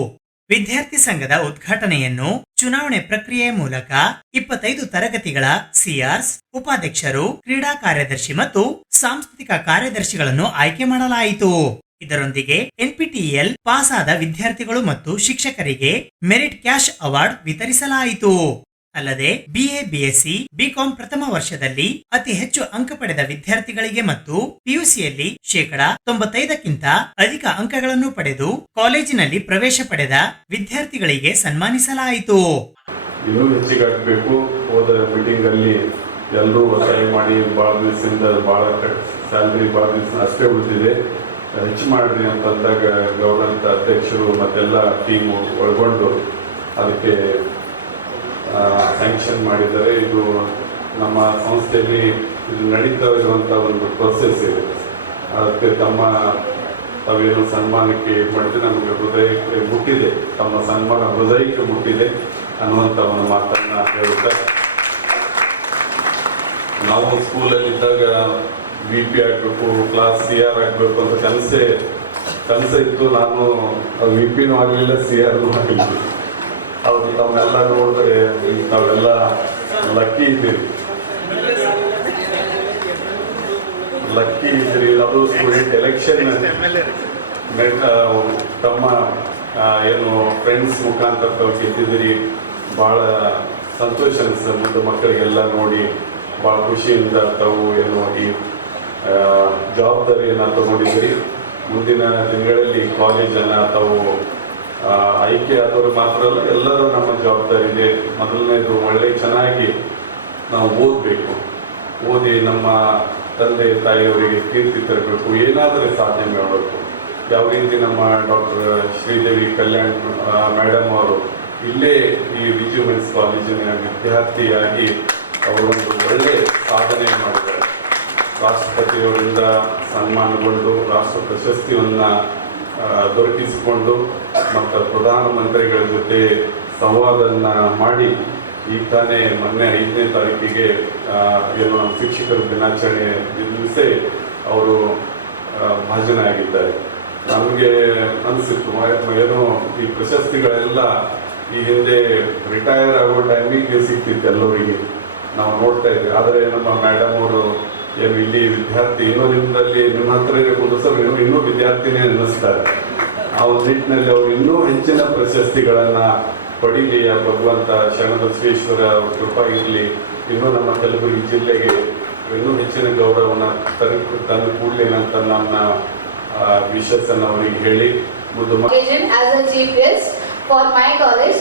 ವಿದ್ಯಾರ್ಥಿ ಸಂಘದ ಉದ್ಘಾಟನೆಯನ್ನು ಚುನಾವಣೆ ಪ್ರಕ್ರಿಯೆ ಮೂಲಕ 25 ತರಗತಿಗಳ ಸಿಆರ್ಸ್, ಉಪಾಧ್ಯಕ್ಷರು, ಕ್ರೀಡಾ ಕಾರ್ಯದರ್ಶಿ ಮತ್ತು ಸಾಂಸ್ಕೃತಿಕ ಕಾರ್ಯದರ್ಶಿಗಳನ್ನು ಆಯ್ಕೆ ಮಾಡಲಾಯಿತು. ಇದರೊಂದಿಗೆ ಎನ್ಪಿಟಿಇಎಲ್ ಪಾಸ್ ಆದ ವಿದ್ಯಾರ್ಥಿಗಳು ಮತ್ತು ಶಿಕ್ಷಕರಿಗೆ ಮೆರಿಟ್ ಕ್ಯಾಶ್ ಅವಾರ್ಡ್ ವಿತರಿಸಲಾಯಿತು. ಅಲ್ಲದೆ ಬಿಎ, ಬಿಎಸ್ಸಿ, ಬಿಕಾಂ ಪ್ರಥಮ ವರ್ಷದಲ್ಲಿ ಅತಿ ಹೆಚ್ಚು ಅಂಕ ಪಡೆದ ವಿದ್ಯಾರ್ಥಿಗಳಿಗೆ ಮತ್ತು ಪಿಯುಸಿಯಲ್ಲಿ 95% ಅಧಿಕ ಅಂಕಗಳನ್ನು ಪಡೆದು ಕಾಲೇಜಿನಲ್ಲಿ ಪ್ರವೇಶ ಪಡೆದ ವಿದ್ಯಾರ್ಥಿಗಳಿಗೆ ಸನ್ಮಾನಿಸಲಾಯಿತು. ಇನ್ನೂ ಹೆಚ್ಚಿಗೆ ಆಗಬೇಕು. ಹೋದ ಮೀಟಿಂಗ್ ಅಲ್ಲಿ ಎಲ್ಲರೂ ಒತ್ತಾಯ ಮಾಡಿ ಭಾಳ ದಿವಸದಿಂದ ಭಾಳ ಸ್ಯಾಲ್ರಿ ಭಾಳ ದಿವಸ ಅಷ್ಟೇ ಉಳಿದಿದೆ, ಹೆಚ್ಚು ಮಾಡಿರಿ ಅಂತಂದಾಗ ಗೌರ್ಮೆಂಟ್ ಅಧ್ಯಕ್ಷರು ಮತ್ತೆಲ್ಲ ಟೀಮು ಒಳಗೊಂಡು ಅದಕ್ಕೆ ಸ್ಯಾಂಕ್ಷನ್ ಮಾಡಿದ್ದಾರೆ. ಇದು ನಮ್ಮ ಸಂಸ್ಥೆಯಲ್ಲಿ ಇದು ನಡೀತಾ ಇರುವಂಥ ಒಂದು ಪ್ರೊಸೆಸ್ ಇದೆ. ಅದಕ್ಕೆ ತಾವೇನು ಸನ್ಮಾನಕ್ಕೆ ಮಾಡಿದ್ರೆ ನಮಗೆ ಹೃದಯಕ್ಕೆ ಮುಟ್ಟಿದೆ, ತಮ್ಮ ಸನ್ಮಾನ ಹೃದಯಕ್ಕೆ ಮುಟ್ಟಿದೆ ಅನ್ನುವಂಥ ಒಂದು ಮಾತನ್ನು ಹೇಳುತ್ತೆ. ನಾವು ಸ್ಕೂಲಲ್ಲಿದ್ದಾಗ VP ಆಗಬೇಕು, ಕ್ಲಾಸ್ CR ಆಗಬೇಕು ಅಂತ ಕನಸು ಇತ್ತು. ನಾನು VPನೂ ಆಗಲಿಲ್ಲ, CRನೂ ಆಗಲಿಲ್ಲ. ಅವ್ರು ತಮ್ಮೆಲ್ಲ ನೋಡಿದ್ರೆ ತಾವೆಲ್ಲ ಲಕ್ಕಿ ಇದ್ದೀರಿ. ಅದು ಸ್ಟೂಡೆಂಟ್ ಎಲೆಕ್ಷನ್ ತಮ್ಮ ಏನು ಫ್ರೆಂಡ್ಸ್ ಮುಖಾಂತರ ತಾವು ಗೆದ್ದಿದ್ದೀರಿ. ಭಾಳ ಸಂತೋಷ ಅನಿಸ್ತದೆ. ಮತ್ತು ಮಕ್ಕಳಿಗೆಲ್ಲ ನೋಡಿ ಭಾಳ ಖುಷಿಯಿಂದ ತಾವು ಏನು ಈ ಜವಾಬ್ದಾರಿಯನ್ನು ತಗೊಂಡಿದ್ದೀರಿ. ಮುಂದಿನ ದಿನಗಳಲ್ಲಿ ಕಾಲೇಜನ್ನು ತಾವು ಆಯ್ಕೆ ಆದವರು ಮಾತ್ರ ಅಲ್ಲ, ಎಲ್ಲರೂ ನಮ್ಮ ಜವಾಬ್ದಾರಿ ಇದೆ. ಮೊದಲನೇದು ಚೆನ್ನಾಗಿ ನಾವು ಓದಬೇಕು, ಓದಿ ನಮ್ಮ ತಂದೆ ತಾಯಿಯವರಿಗೆ ಕೀರ್ತಿ ತರಬೇಕು, ಏನಾದರೂ ಸಾಧನೆ ಮಾಡಬೇಕು. ಯಾವ ರೀತಿ ನಮ್ಮ ಡಾಕ್ಟರ್ ಶ್ರೀದೇವಿ ಕಲ್ಯಾಣ್ ಮೇಡಮ್ ಅವರು ಇಲ್ಲೇ ಈ ವಿಜ್ಯುಮೆನ್ಸ್ ಕಾಲೇಜಿನ ವಿದ್ಯಾರ್ಥಿಯಾಗಿ ಅವರೊಂದು ಒಳ್ಳೆ ಸಾಧನೆ ಮಾಡಿದ್ದಾರೆ. ರಾಷ್ಟ್ರಪತಿಯವರಿಂದ ಸನ್ಮಾನಗೊಂಡು ರಾಷ್ಟ್ರ ಪ್ರಶಸ್ತಿಯನ್ನು ದೊರಕಿಸಿಕೊಂಡು ಮತ್ತು ಪ್ರಧಾನಮಂತ್ರಿಗಳ ಜೊತೆ ಸಂವಾದವನ್ನು ಮಾಡಿ ಈಗ ತಾನೇ ಮೊನ್ನೆ 5ನೇ ತಾರೀಕಿಗೆ ಏನು ನಮ್ಮ ಶಿಕ್ಷಕರ ದಿನಾಚರಣೆ ದಿವಸ ಅವರು ಭಾಜನರಾಗಿದ್ದಾರೆ. ನಮಗೆ ಅನಿಸಿತ್ತು ಏನೋ ಈ ಪ್ರಶಸ್ತಿಗಳೆಲ್ಲ ಈ ಹಿಂದೆ ರಿಟೈರ್ ಆಗೋ ಟೈಮಿಗೆ ಸಿಗ್ತಿತ್ತು ಎಲ್ಲರಿಗೆ, ನಾವು ನೋಡ್ತಾ ಇದ್ವಿ. ಆದರೆ ನಮ್ಮ ಮೇಡಮ್ ಅವರು ಏನು ಇಲ್ಲಿ ವಿದ್ಯಾರ್ಥಿ ಇನ್ನೂ ನಿಮ್ಮಲ್ಲಿ ನಿಮ್ಮ ಹತ್ರ ಕುಂದಿಸಲು ಇನ್ನೂ ವಿದ್ಯಾರ್ಥಿನೇ ಅನ್ನಿಸ್ತಾರೆ. ಆ ಒಂದು ನಿಟ್ಟಿನಲ್ಲಿ ಅವರು ಇನ್ನೂ ಹೆಚ್ಚಿನ ಪ್ರಶಸ್ತಿಗಳನ್ನು ಪಡೀಲಿ, ಭಗವಂತ ಶರಣಬಸವೇಶ್ವರ ಅವ್ರ ಕೃಪಾ ಇರಲಿ. ಇನ್ನೂ ನಮ್ಮ ಕಲಬುರಗಿ ಜಿಲ್ಲೆಗೆ ಇನ್ನೂ ಹೆಚ್ಚಿನ ಗೌರವವನ್ನು ತಂದು ಕೂಡಲೇನಂತ ನನ್ನ ವಿಶಸ್ಸನ್ನು ಅವರಿಗೆ ಹೇಳಿ as a chief guest for my college.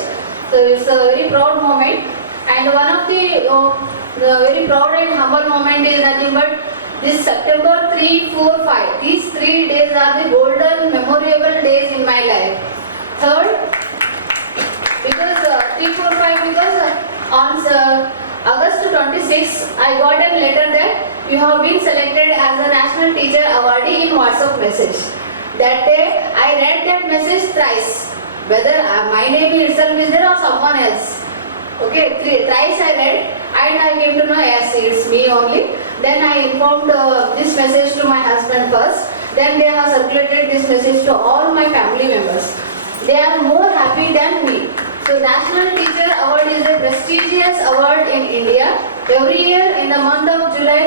So it's a very proud moment, and one of the very proud and humble moment is nothing but this September 3, 4, 5. These 3 days are the golden memorable days in my life. Third, because 3, 4, 5 because on August 26 I got a letter that you have been selected as a National Teacher Awardee in WhatsApp message. That day I read that message thrice, whether my name itself is there or someone else. Okay, thrice I read and I came to know yes, it's me only. Then I informed this message to my husband first. Then they have circulated this message to all my family members. They are more happy than me. So National Teacher Award is a prestigious award in India. Every year in the month of July,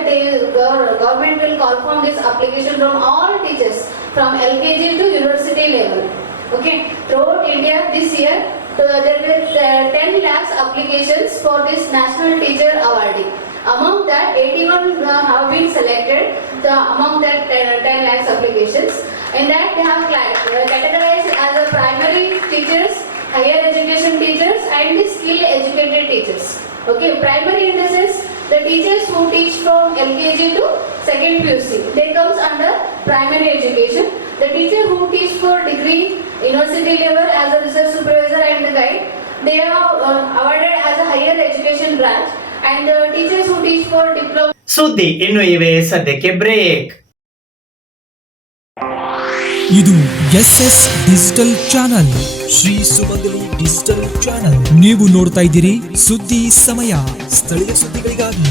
government will call for this application from all teachers from LKG to university level. Okay, throughout India this year there were 10 lakhs applications for this National Teacher Awardee. Among that 81 have been selected. Among that 10 lakhs applications, in that they have categorized as a primary teachers, higher education teachers and the skill educated teachers. Okay, primary in the sense the teachers who teach from LKG to 2nd PUC, they comes under primary education. The teacher who teach for degree, university level as a research supervisor and the guide, they are awarded as a higher education branch, and the teachers who teach for diploma. ಸುದ್ದಿ ಇನ್ನು ಇವೆ, ಸದ್ಯಕ್ಕೆ break. ಇದು SS digital channel, Shri ಸುಮಂಗಲಿ digital channel. ನೀವು ನೋಡ್ತಾ ಇದ್ದೀರಿ ಸುದ್ದಿ ಸಮಯ, ಸ್ಥಳೀಯ ಸುದ್ದಿಗಳಿಗಾಗಿ.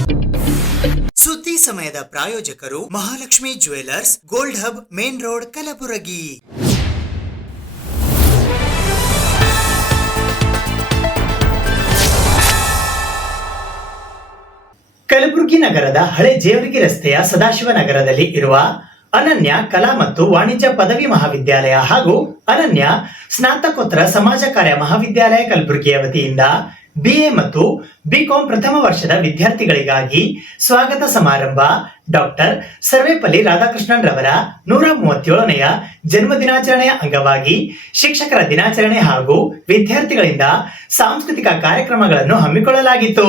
ಸುದ್ದಿ ಸಮಯದ ಪ್ರಾಯೋಜಕರು Mahalakshmi jewellers, gold hub, main road, Kalaburagi. Kalaburagi ನಗರದ ಹಳೆ ಜೇವರ್ಗಿ ರಸ್ತೆಯ ಸದಾಶಿವ ನಗರದಲ್ಲಿ ಇರುವ ಅನನ್ಯ ಕಲಾ ಮತ್ತು ವಾಣಿಜ್ಯ ಪದವಿ ಮಹಾವಿದ್ಯಾಲಯ ಹಾಗೂ ಅನನ್ಯ ಸ್ನಾತಕೋತ್ತರ ಸಮಾಜ ಕಾರ್ಯ ಮಹಾವಿದ್ಯಾಲಯ ಕಲಬುರಗಿಯ ವತಿಯಿಂದ ಬಿಎ ಮತ್ತು ಬಿಕಾಂ ಪ್ರಥಮ ವರ್ಷದ ವಿದ್ಯಾರ್ಥಿಗಳಿಗಾಗಿ ಸ್ವಾಗತ ಸಮಾರಂಭ ಡಾಕ್ಟರ್ ಸರ್ವೇಪಲ್ಲಿ ರಾಧಾಕೃಷ್ಣನ್ ರವರ 137ನೆಯ ಜನ್ಮ ದಿನಾಚರಣೆಯ ಅಂಗವಾಗಿ ಶಿಕ್ಷಕರ ದಿನಾಚರಣೆ ಹಾಗೂ ವಿದ್ಯಾರ್ಥಿಗಳಿಂದ ಸಾಂಸ್ಕೃತಿಕ ಕಾರ್ಯಕ್ರಮಗಳನ್ನು ಹಮ್ಮಿಕೊಳ್ಳಲಾಗಿತ್ತು.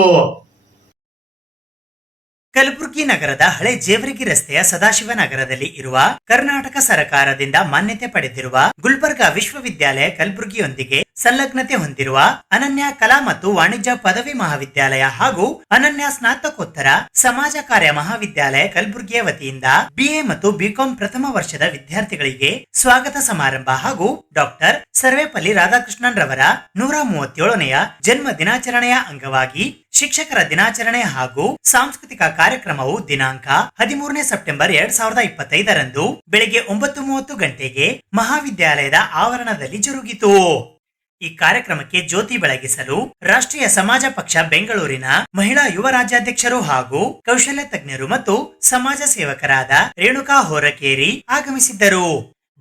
ಕಲಬುರಗಿ ನಗರದ ಹಳೆ ಜೇವರ್ಗಿ ರಸ್ತೆಯ ಸದಾಶಿವ ನಗರದಲ್ಲಿ ಇರುವ ಕರ್ನಾಟಕ ಸರ್ಕಾರದಿಂದ ಮಾನ್ಯತೆ ಪಡೆದಿರುವ ಗುಲ್ಬರ್ಗಾ ವಿಶ್ವವಿದ್ಯಾಲಯ ಕಲಬುರಗಿಯೊಂದಿಗೆ ಸಂಲಗ್ನತೆ ಹೊಂದಿರುವ ಅನನ್ಯ ಕಲಾ ಮತ್ತು ವಾಣಿಜ್ಯ ಪದವಿ ಮಹಾವಿದ್ಯಾಲಯ ಹಾಗೂ ಅನನ್ಯ ಸ್ನಾತಕೋತ್ತರ ಸಮಾಜ ಕಾರ್ಯ ಮಹಾವಿದ್ಯಾಲಯ ಕಲಬುರಗಿಯ ವತಿಯಿಂದ ಬಿಎ ಮತ್ತು ಬಿಕಾಂ ಪ್ರಥಮ ವರ್ಷದ ವಿದ್ಯಾರ್ಥಿಗಳಿಗೆ ಸ್ವಾಗತ ಸಮಾರಂಭ ಹಾಗೂ ಡಾಕ್ಟರ್ ಸರ್ವೇಪಲ್ಲಿ ರಾಧಾಕೃಷ್ಣನ್ ರವರ 137ನೆಯ ಜನ್ಮ ದಿನಾಚರಣೆಯ ಅಂಗವಾಗಿ ಶಿಕ್ಷಕರ ದಿನಾಚರಣೆ ಹಾಗೂ ಸಾಂಸ್ಕೃತಿಕ ಕಾರ್ಯಕ್ರಮವು ದಿನಾಂಕ 13ನೇ ಸೆಪ್ಟೆಂಬರ್ 2025ರಂದು ಬೆಳಿಗ್ಗೆ 9:30 ಗಂಟೆಗೆ ಮಹಾವಿದ್ಯಾಲಯದ ಆವರಣದಲ್ಲಿ ಜರುಗಿತು. ಈ ಕಾರ್ಯಕ್ರಮಕ್ಕೆ ಜ್ಯೋತಿ ಬೆಳಗಿಸಲು ರಾಷ್ಟ್ರೀಯ ಸಮಾಜ ಪಕ್ಷ ಬೆಂಗಳೂರಿನ ಮಹಿಳಾ ಯುವ ರಾಜ್ಯಾಧ್ಯಕ್ಷರು ಹಾಗೂ ಕೌಶಲ್ಯ ತಜ್ಞರು ಮತ್ತು ಸಮಾಜ ಸೇವಕರಾದ ರೇಣುಕಾ ಹೊರಕೇರಿ ಆಗಮಿಸಿದ್ದರು.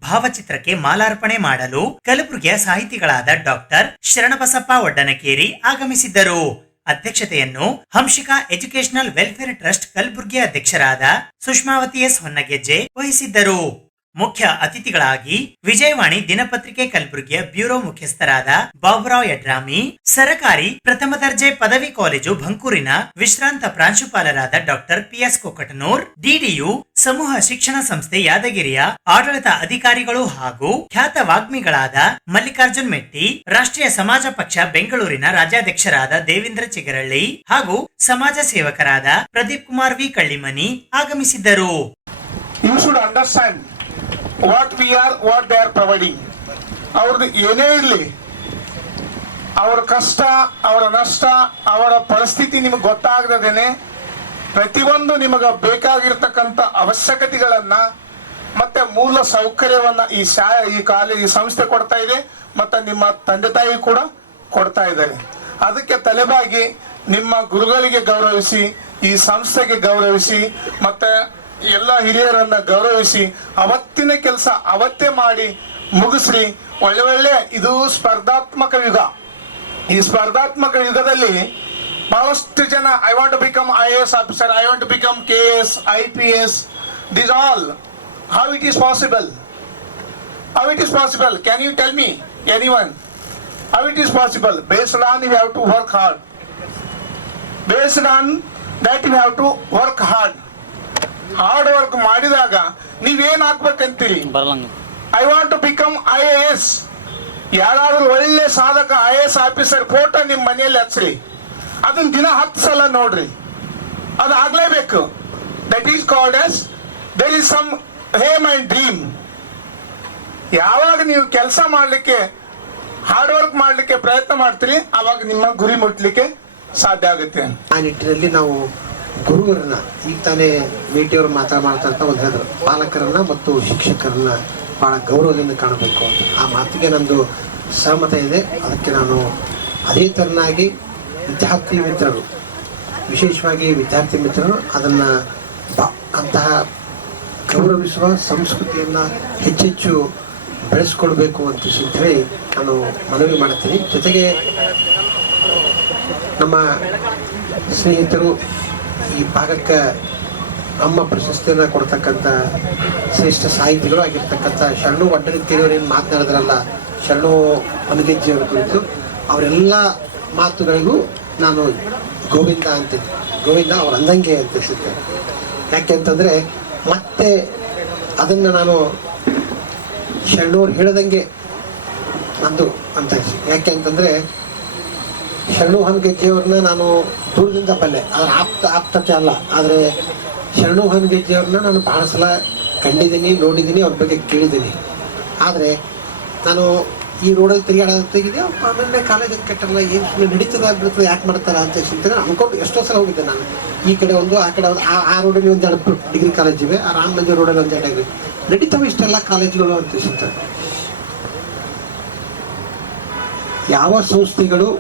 ಭಾವಚಿತ್ರಕ್ಕೆ ಮಾಲಾರ್ಪಣೆ ಮಾಡಲು ಕಲಬುರಗಿಯ ಸಾಹಿತಿಗಳಾದ ಡಾಕ್ಟರ್ ಶರಣಬಸಪ್ಪ ಒಡ್ಡನಕೇರಿ ಆಗಮಿಸಿದ್ದರು. ಅಧ್ಯಕ್ಷತೆಯನ್ನು ಹಂಶಿಕಾ ಎಜುಕೇಶನಲ್ ವೆಲ್ಫೇರ್ ಟ್ರಸ್ಟ್ ಕಲಬುರಗಿ ಅಧ್ಯಕ್ಷರಾದ ಸುಷ್ಮಾವತಿ ಎಸ್ ಹೊನ್ನಗೆಜ್ಜೆ ವಹಿಸಿದ್ದರು. ಮುಖ್ಯ ಅತಿಥಿಗಳಾಗಿ ವಿಜಯವಾಣಿ ದಿನಪತ್ರಿಕೆ ಕಲಬುರಗಿಯ ಬ್ಯೂರೋ ಮುಖ್ಯಸ್ಥರಾದ ಬಾಬುರಾವ್ ಯಡ್ರಾಮಿ, ಸರಕಾರಿ ಪ್ರಥಮ ದರ್ಜೆ ಪದವಿ ಕಾಲೇಜು ಬಂಕೂರಿನ ವಿಶ್ರಾಂತ ಪ್ರಾಂಶುಪಾಲರಾದ ಡಾಕ್ಟರ್ ಪಿಎಸ್ ಕೊಕಟನೂರ್, ಡಿಡಿಯು ಸಮೂಹ ಶಿಕ್ಷಣ ಸಂಸ್ಥೆ ಯಾದಗಿರಿಯ ಆಡಳಿತ ಅಧಿಕಾರಿಗಳು ಹಾಗೂ ಖ್ಯಾತ ವಾಗ್ಮಿಗಳಾದ ಮಲ್ಲಿಕಾರ್ಜುನ್ ಮೆಟ್ಟಿ, ರಾಷ್ಟ್ರೀಯ ಸಮಾಜ ಪಕ್ಷ ಬೆಂಗಳೂರಿನ ರಾಜ್ಯಾಧ್ಯಕ್ಷರಾದ ದೇವೇಂದ್ರ ಚಿಗರಳ್ಳಿ ಹಾಗೂ ಸಮಾಜ ಸೇವಕರಾದ ಪ್ರದೀಪ್ ಕುಮಾರ್ ವಿ ಕಳ್ಳಿಮನಿ ಆಗಮಿಸಿದ್ದರು. You should understand what we are, what they are providing. ಅವ್ರದ್ದು ಏನೇ ಇರಲಿ, ಅವರ ಕಷ್ಟ, ಅವರ ನಷ್ಟ, ಅವರ ಪರಿಸ್ಥಿತಿ ನಿಮಗೆ ಗೊತ್ತಾಗದೇನೆ ಪ್ರತಿಯೊಂದು ನಿಮಗೆ ಬೇಕಾಗಿರ್ತಕ್ಕಂಥ ಅವಶ್ಯಕತೆಗಳನ್ನ ಮತ್ತೆ ಮೂಲ ಸೌಕರ್ಯವನ್ನ ಈ ಸಂಸ್ಥೆ ಕೊಡ್ತಾ ಇದೆ, ಮತ್ತೆ ನಿಮ್ಮ ತಂದೆ ತಾಯಿ ಕೂಡ ಕೊಡ್ತಾ ಇದ್ದಾರೆ. ಅದಕ್ಕೆ ತಲೆಬಾಗಿ ನಿಮ್ಮ ಗುರುಗಳಿಗೆ ಗೌರವಿಸಿ, ಈ ಸಂಸ್ಥೆಗೆ ಗೌರವಿಸಿ, ಮತ್ತೆ ಎಲ್ಲ ಹಿರಿಯರನ್ನ ಗೌರವಿಸಿ ಅವತ್ತಿನ ಕೆಲಸ ಅವತ್ತೇ ಮಾಡಿ ಮುಗಿಸ್ರಿ. ಒಳ್ಳೆ ಇದು ಸ್ಪರ್ಧಾತ್ಮಕ ಯುಗ. ಈ ಸ್ಪರ್ಧಾತ್ಮಕ ಯುಗದಲ್ಲಿ ಬಹಳಷ್ಟು ಜನ I want to become IAS officer, I want to become KS, IPS, this all. How it is possible? How it is possible? Can you tell me, anyone? How it is possible? Based on you have to work hard. Based on that you have to work hard. Hard work ಮಾಡಿದಾಗ ನೀವೇನ್ ಆಗ್ಬೇಕಂತೀರಿ? I want to become IAS. ಯಾರಾದ್ರೂ ಒಳ್ಳೆ ಸಾಧಕ IAS officer photo ನಿಮ್ ಮನೆಯಲ್ಲಿ ಹಚ್ಚ್ರಿ, ಅದನ್ನ ದಿನ 10 ಸಲ ನೋಡ್ರಿ, ಅದು ಆಗ್ಲೇಬೇಕು. That is called as there is some aim and dream. ಯಾವಾಗ ನೀವು ಕೆಲಸ ಮಾಡ್ಲಿಕ್ಕೆ, ಹಾರ್ಡ್ ವರ್ಕ್ ಮಾಡ್ಲಿಕ್ಕೆ ಪ್ರಯತ್ನ ಮಾಡ್ತೀರಿ, ಅವಾಗ ನಿಮ್ಮ ಗುರಿ ಮುಟ್ಲಿಕ್ಕೆ ಸಾಧ್ಯ ಆಗುತ್ತೆ. ಆ ನಿಟ್ಟಿನಲ್ಲಿ ನಾವು ಗುರುವರನ್ನ, ಈಗ ತಾನೇ ಮೇಟಿಯವರು ಮಾತಾಡ್ತಾ ಒಂದು ಹೇಳಿದ್ರು, ಪಾಲಕರನ್ನ ಮತ್ತು ಶಿಕ್ಷಕರನ್ನ ಬಹಳ ಗೌರವದಿಂದ ಕಾಣಬೇಕು ಅಂತ. ಆ ಮಾತಿಗೆ ನಂದು ಸಹಮತ ಇದೆ. ಅದಕ್ಕೆ ನಾನು ಅದೇ ತರನಾಗಿ ವಿದ್ಯಾರ್ಥಿ ಮಿತ್ರರು, ವಿಶೇಷವಾಗಿ ವಿದ್ಯಾರ್ಥಿ ಮಿತ್ರರು ಅದನ್ನ ಅಂತಹ ಗೌರವಿಸುವ ಸಂಸ್ಕೃತಿಯನ್ನ ಹೆಚ್ಚೆಚ್ಚು ಬೆಳೆಸ್ಕೊಳ್ಬೇಕು ಅಂತ ಹೇಳಿ ನಾನು ಮನವಿ ಮಾಡ್ತೀನಿ. ಜೊತೆಗೆ ನಮ್ಮ ಸ್ನೇಹಿತರು ಈ ಭಾಗಕ್ಕೆ ನಮ್ಮ ಪ್ರಶಸ್ತಿಯನ್ನು ಕೊಡ್ತಕ್ಕಂಥ ಶ್ರೇಷ್ಠ ಸಾಹಿತಿಗಳು ಆಗಿರ್ತಕ್ಕಂಥ ಶರಣು ಒಡ್ಡನಕೇರಿಯವರು ಏನು ಮಾತನಾಡಿದ್ರಲ್ಲ, ಶರಣು ಹೊನ್ನಗೆಜ್ಜೆಯವರ ಕುರಿತು, ಅವರೆಲ್ಲ ಮಾತುಗಳಿಗೂ ನಾನು ಗೋವಿಂದ ಅಂತೀನಿ. ಗೋವಿಂದ ಅವ್ರ ಅಂದಂಗೆ ಅಂತಿಸುತ್ತೆ. ಯಾಕೆ ಅಂತಂದರೆ ಮತ್ತೆ ಅದನ್ನು ನಾನು ಶರಣವ್ರು ಹೇಳದಂಗೆ ನಂದು ಅಂತ. ಯಾಕೆ ಅಂತಂದರೆ ಶರಣು ಹೊನ್ನಗೆಜ್ಜೆಯವ್ರನ್ನ ನಾನು ದೂರದಿಂದ ಬಲ್ಲೆ, ಅದ್ರ ಆಪ್ತತೆ ಅಲ್ಲ. ಆದರೆ ಶರಣು ಹೊನ್ನಗೆಜ್ಜೆಯವ್ರನ್ನ ನಾನು ಬಹಳ ಸಲ ಕಂಡಿದ್ದೀನಿ, ನೋಡಿದ್ದೀನಿ, ಅವ್ರ ಬಗ್ಗೆ ಕೇಳಿದ್ದೀನಿ. ಆದರೆ ನಾನು ಈ ರೋಡಲ್ಲಿ ತಿರುಗಾಡೋದಿದೆ, ಆಮೇಲೆ ಕಾಲೇಜಲ್ಲಿ ಕಟ್ಟಲ್ಲ, ಏನು ನಡೀತದ ಬಿಡ್ತದೆ, ಯಾಕೆ ಮಾಡ್ತಾರ ಅಂತ ಚಿಂತನೆ ಅನ್ಕೊಂಡು ಎಷ್ಟೋ ಸಲ ಹೋಗಿದ್ದೆ ನಾನು. ಈ ಕಡೆ ಒಂದು, ಆ ಕಡೆ ಒಂದು, ಆ ರೋಡಲ್ಲಿ ಒಂದು 2 ಡಿಗ್ರಿ ಕಾಲೇಜ್ ಇವೆ, ಆ ರಾಮ ಮಂದಿರ ರೋಡಲ್ಲಿ ಒಂದು 2 ಡಿಗ್ರಿ ನಡೀತಾವೆ ಇಷ್ಟೆಲ್ಲ ಕಾಲೇಜುಗಳು ಅಂತ ಚಿಂತನೆ. ಯಾವ ಸಂಸ್ಥೆಗಳು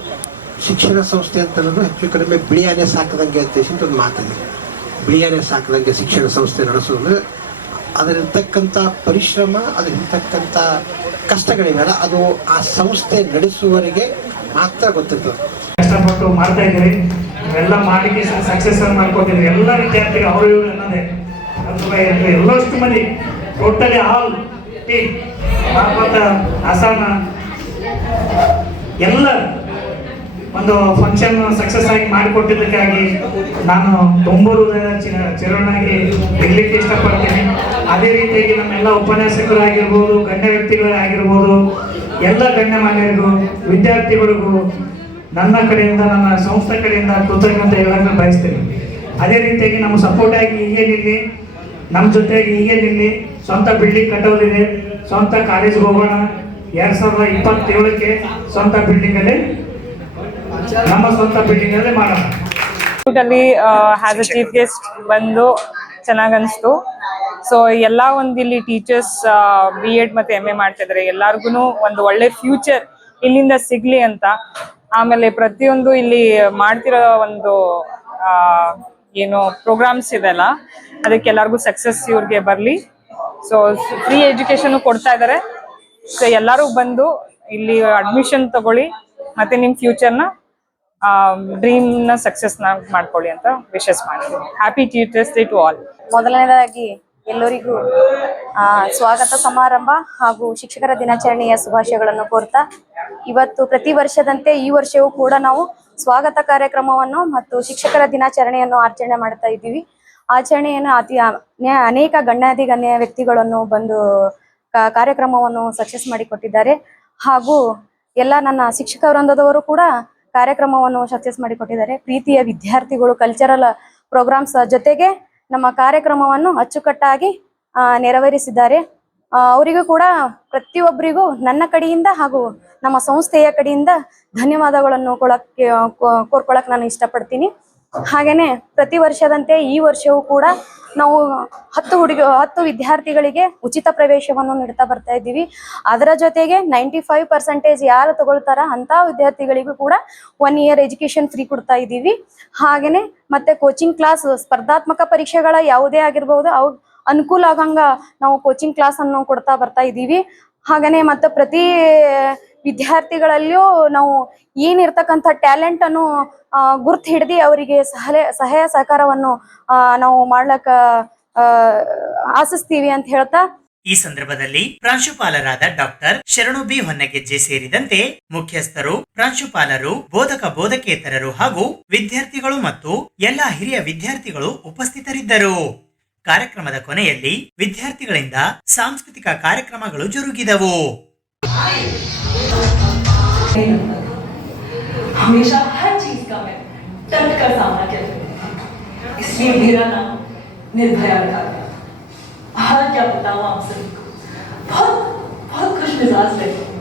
ಶಿಕ್ಷಣ ಸಂಸ್ಥೆ ಅಂತ ಅನ್ನೋದು ಹೆಚ್ಚು ಕಡಿಮೆ ಬಿಳಿಯಾನೆ ಸಾಕದಂಗೆ ಅಂತ ಒಂದು ಮಾತಿದೆ. ಬಿಳಿಯಾನೆ ಸಾಕದಂಗೆ ಶಿಕ್ಷಣ ಸಂಸ್ಥೆ ನಡೆಸೋದು, ಅದರಿರ್ತಕ್ಕಂಥ ಪರಿಶ್ರಮ, ಅದರಿರ್ತಕ್ಕಂಥ ಕಷ್ಟಗಳಿವೆಲ್ಲ ಅದು ಆ ಸಂಸ್ಥೆ ನಡೆಸುವವರಿಗೆ ಮಾತ್ರ ಗೊತ್ತಿರ್ತದೆ. ಕಷ್ಟಪಟ್ಟು ಮಾಡ್ತಾ ಇದ್ದೀರಿ, ಇವೆಲ್ಲ ಮಾಡಲಿಕ್ಕೆ ಸಕ್ಸಸ್ ಮಾಡ್ಕೊತಿದ್ರಿ. ಎಲ್ಲ ವಿದ್ಯಾರ್ಥಿಗಳು ಅವರು ಇವರು ಅನ್ನೋದೇ ಎಲ್ಲಷ್ಟು ಮಂದಿ ಟೋಟಲಿ ಆಲ್ ಟೀಮ್ ಭಾಗವತ ಆಸಾನ ಎಲ್ಲ ಒಂದು ಫಂಕ್ಷನ್ ಸಕ್ಸಸ್ ಆಗಿ ಮಾಡಿಕೊಟ್ಟಿದ್ದಕ್ಕಾಗಿ ನಾನು ತುಂಬ ಹೃದಯ ಚಿರನಾಗಿ ಇರ್ಲಿಕ್ಕೆ ಇಷ್ಟಪಡ್ತೀನಿ. ಅದೇ ರೀತಿಯಾಗಿ ನಮ್ಮೆಲ್ಲ ಉಪನ್ಯಾಸಕರಾಗಿರ್ಬೋದು, ಗಣ್ಯ ವ್ಯಕ್ತಿಗಳಾಗಿರ್ಬೋದು, ಎಲ್ಲ ಗಣ್ಯಮಾನ್ಯರಿಗೂ ವಿದ್ಯಾರ್ಥಿಗಳಿಗೂ ನನ್ನ ಕಡೆಯಿಂದ, ನನ್ನ ಸಂಸ್ಥೆ ಕಡೆಯಿಂದ ಕೃತಜ್ಞತೆ ಹೇಳೋದನ್ನು ಬಯಸ್ತೀನಿ. ಅದೇ ರೀತಿಯಾಗಿ ನಮ್ಮ ಸಪೋರ್ಟ್ ಆಗಿ ಹೀಗೆ ನಿಲ್ಲಿ, ನಮ್ಮ ಜೊತೆಗೆ ಹೀಗೆ ನಿಲ್ಲಿ. ಸ್ವಂತ ಬಿಲ್ಡಿಂಗ್ ಕಟ್ಟೋದಿದೆ, ಸ್ವಂತ ಕಾಲೇಜ್ಗೆ ಹೋಗೋಣ. 2027ಕ್ಕೆ ಸ್ವಂತ ಬಿಲ್ಡಿಂಗಲ್ಲಿ, ನಮ್ಮ ಸ್ವಂತ ಬಿಲ್ಡಿಂಗ್ ಅಲ್ಲೇ ಮಾಡೋಣ. ಹ್ಯಾಸ್ ಅ ಚೀಫ್ ಗೆಸ್ಟ್ ಬಂದು ಚೆನ್ನಾಗ್ ಅನಿಸ್ತು. ಸೊ ಎಲ್ಲ ಒಂದು ಇಲ್ಲಿ ಟೀಚರ್ಸ್ B.Ed ಮತ್ತೆ MA ಮಾಡ್ತಾ ಇದ್ದಾರೆ. ಎಲ್ಲಾರ್ಗು ಒಂದು ಒಳ್ಳೆ ಫ್ಯೂಚರ್ ಇಲ್ಲಿಂದ ಸಿಗ್ಲಿ ಅಂತ. ಆಮೇಲೆ ಪ್ರತಿಯೊಂದು ಇಲ್ಲಿ ಮಾಡ್ತಿರೋ ಒಂದು ಏನು ಪ್ರೋಗ್ರಾಮ್ಸ್ ಇದೆಲ್ಲ, ಅದಕ್ಕೆ ಎಲ್ಲರಿಗೂ ಸಕ್ಸಸ್ ಇವ್ರಿಗೆ ಬರಲಿ. ಸೊ ಫ್ರೀ ಎಜುಕೇಶನ್ ಕೊಡ್ತಾ ಇದ್ದಾರೆ. ಸೊ ಎಲ್ಲರೂ ಬಂದು ಇಲ್ಲಿ ಅಡ್ಮಿಷನ್ ತಗೊಳ್ಳಿ, ಮತ್ತೆ ನಿಮ್ಮ ಫ್ಯೂಚರ್ನ ಡ್ರೀಮ್ನ ಸಕ್ಸಸ್ನ ಮಾಡ್ಕೊಳ್ಳಿ ಅಂತ ವಿಶಸ್ ಮಾಡ್ತೀನಿ. Happy teachers day to all. ಮೊದಲನೇದಾಗಿ ಎಲ್ಲರಿಗೂ ಸ್ವಾಗತ ಸಮಾರಂಭ ಹಾಗೂ ಶಿಕ್ಷಕರ ದಿನಾಚರಣೆಯ ಶುಭಾಶಯಗಳನ್ನು ಕೋರ್ತಾ, ಇವತ್ತು ಪ್ರತಿ ವರ್ಷದಂತೆ ಈ ವರ್ಷವೂ ಕೂಡ ನಾವು ಸ್ವಾಗತ ಕಾರ್ಯಕ್ರಮವನ್ನು ಮತ್ತು ಶಿಕ್ಷಕರ ದಿನಾಚರಣೆಯನ್ನು ಆಚರಣೆ ಮಾಡ್ತಾ ಇದ್ದೀವಿ. ಆಚರಣೆಯನ್ನು ಅನೇಕ ಗಣ್ಯ ವ್ಯಕ್ತಿಗಳನ್ನು ಬಂದು ಕಾರ್ಯಕ್ರಮವನ್ನು ಸಕ್ಸಸ್ ಮಾಡಿಕೊಟ್ಟಿದ್ದಾರೆ. ಹಾಗೂ ಎಲ್ಲ ನನ್ನ ಶಿಕ್ಷಕ ವೃಂದದವರು ಕೂಡ ಕಾರ್ಯಕ್ರಮವನ್ನು ಸಕ್ಸಸ್ ಮಾಡಿಕೊಟ್ಟಿದ್ದಾರೆ. ಪ್ರೀತಿಯ ವಿದ್ಯಾರ್ಥಿಗಳು ಕಲ್ಚರಲ್ ಪ್ರೋಗ್ರಾಮ್ಸ್ ಜೊತೆಗೆ ನಮ್ಮ ಕಾರ್ಯಕ್ರಮವನ್ನು ಅಚ್ಚುಕಟ್ಟಾಗಿ ನೆರವೇರಿಸಿದ್ದಾರೆ. ಅವರಿಗೂ ಕೂಡ ಪ್ರತಿಯೊಬ್ಬರಿಗೂ ನನ್ನ ಕಡೆಯಿಂದ ಹಾಗೂ ನಮ್ಮ ಸಂಸ್ಥೆಯ ಕಡೆಯಿಂದ ಧನ್ಯವಾದಗಳನ್ನು ಕೋರ್ಕೊಳ್ಳಕ್ಕೆ ನಾನು ಇಷ್ಟಪಡ್ತೀನಿ. ಹಾಗೇನೆ ಪ್ರತಿ ವರ್ಷದಂತೆ ಈ ವರ್ಷವೂ ಕೂಡ ನಾವು 10 ವಿದ್ಯಾರ್ಥಿಗಳಿಗೆ ಉಚಿತ ಪ್ರವೇಶವನ್ನು ನೀಡ್ತಾ ಬರ್ತಾ ಇದ್ದೀವಿ. ಅದರ ಜೊತೆಗೆ 95% ಯಾರು ತಗೊಳ್ತಾರ ಅಂತ ವಿದ್ಯಾರ್ಥಿಗಳಿಗೂ ಕೂಡ 1 year ಎಜುಕೇಶನ್ ಫ್ರೀ ಕೊಡ್ತಾ ಇದ್ದೀವಿ. ಹಾಗೇನೆ ಮತ್ತೆ ಕೋಚಿಂಗ್ ಕ್ಲಾಸ್, ಸ್ಪರ್ಧಾತ್ಮಕ ಪರೀಕ್ಷೆಗಳ ಯಾವುದೇ ಆಗಿರ್ಬಹುದು ಅವು ಅನುಕೂಲ ಆಗಂಗ ನಾವು ಕೋಚಿಂಗ್ ಕ್ಲಾಸ್ ಅನ್ನು ಕೊಡ್ತಾ ಬರ್ತಾ ಇದ್ದೀವಿ. ಹಾಗೇನೆ ಮತ್ತೆ ಪ್ರತಿ ವಿದ್ಯಾರ್ಥಿಗಳಲ್ಲಿಯೂ ನಾವು ಏನಿರ್ತಕ್ಕಂಥ ಟ್ಯಾಲೆಂಟ್ ಅನ್ನು ಗುರ್ತು ಹಿಡಿದು ಅವರಿಗೆ ಸಹಾಯ ಸಹಕಾರವನ್ನು ನಾವು ಮಾಡ್ಲಕ್ಕ ಆಶಿಸ್ತೀವಿ ಅಂತ ಹೇಳ್ತಾ, ಈ ಸಂದರ್ಭದಲ್ಲಿ ಪ್ರಾಂಶುಪಾಲರಾದ ಡಾಕ್ಟರ್ ಶರಣು ಬಿ ಹೊನ್ನಗೆಜ್ಜೆ ಸೇರಿದಂತೆ ಮುಖ್ಯಸ್ಥರು, ಪ್ರಾಂಶುಪಾಲರು, ಬೋಧಕೇತರರು ಹಾಗೂ ವಿದ್ಯಾರ್ಥಿಗಳು ಮತ್ತು ಎಲ್ಲ ಹಿರಿಯ ವಿದ್ಯಾರ್ಥಿಗಳು ಉಪಸ್ಥಿತರಿದ್ದರು. ಕಾರ್ಯಕ್ರಮದ ಕೊನೆಯಲ್ಲಿ ವಿದ್ಯಾರ್ಥಿಗಳಿಂದ ಸಾಂಸ್ಕೃತಿಕ ಕಾರ್ಯಕ್ರಮಗಳು ಜರುಗಿದವು. हमेशा हर चीज का मैं डट कर सामना करती हूँ, इसलिए मेरा नाम निर्भया रखा गया। और क्या बताऊँ आप सभी को, बहुत बहुत खुश मिजाज रहती हूँ।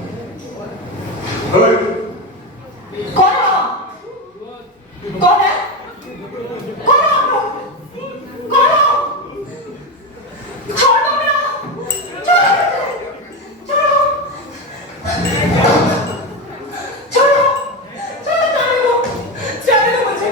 कौन है? कौन है? कौन है? कौन है? छोड़ो मेरा, छोड़ो, छोड़ो, छोड़ो, जाने दो मुझे।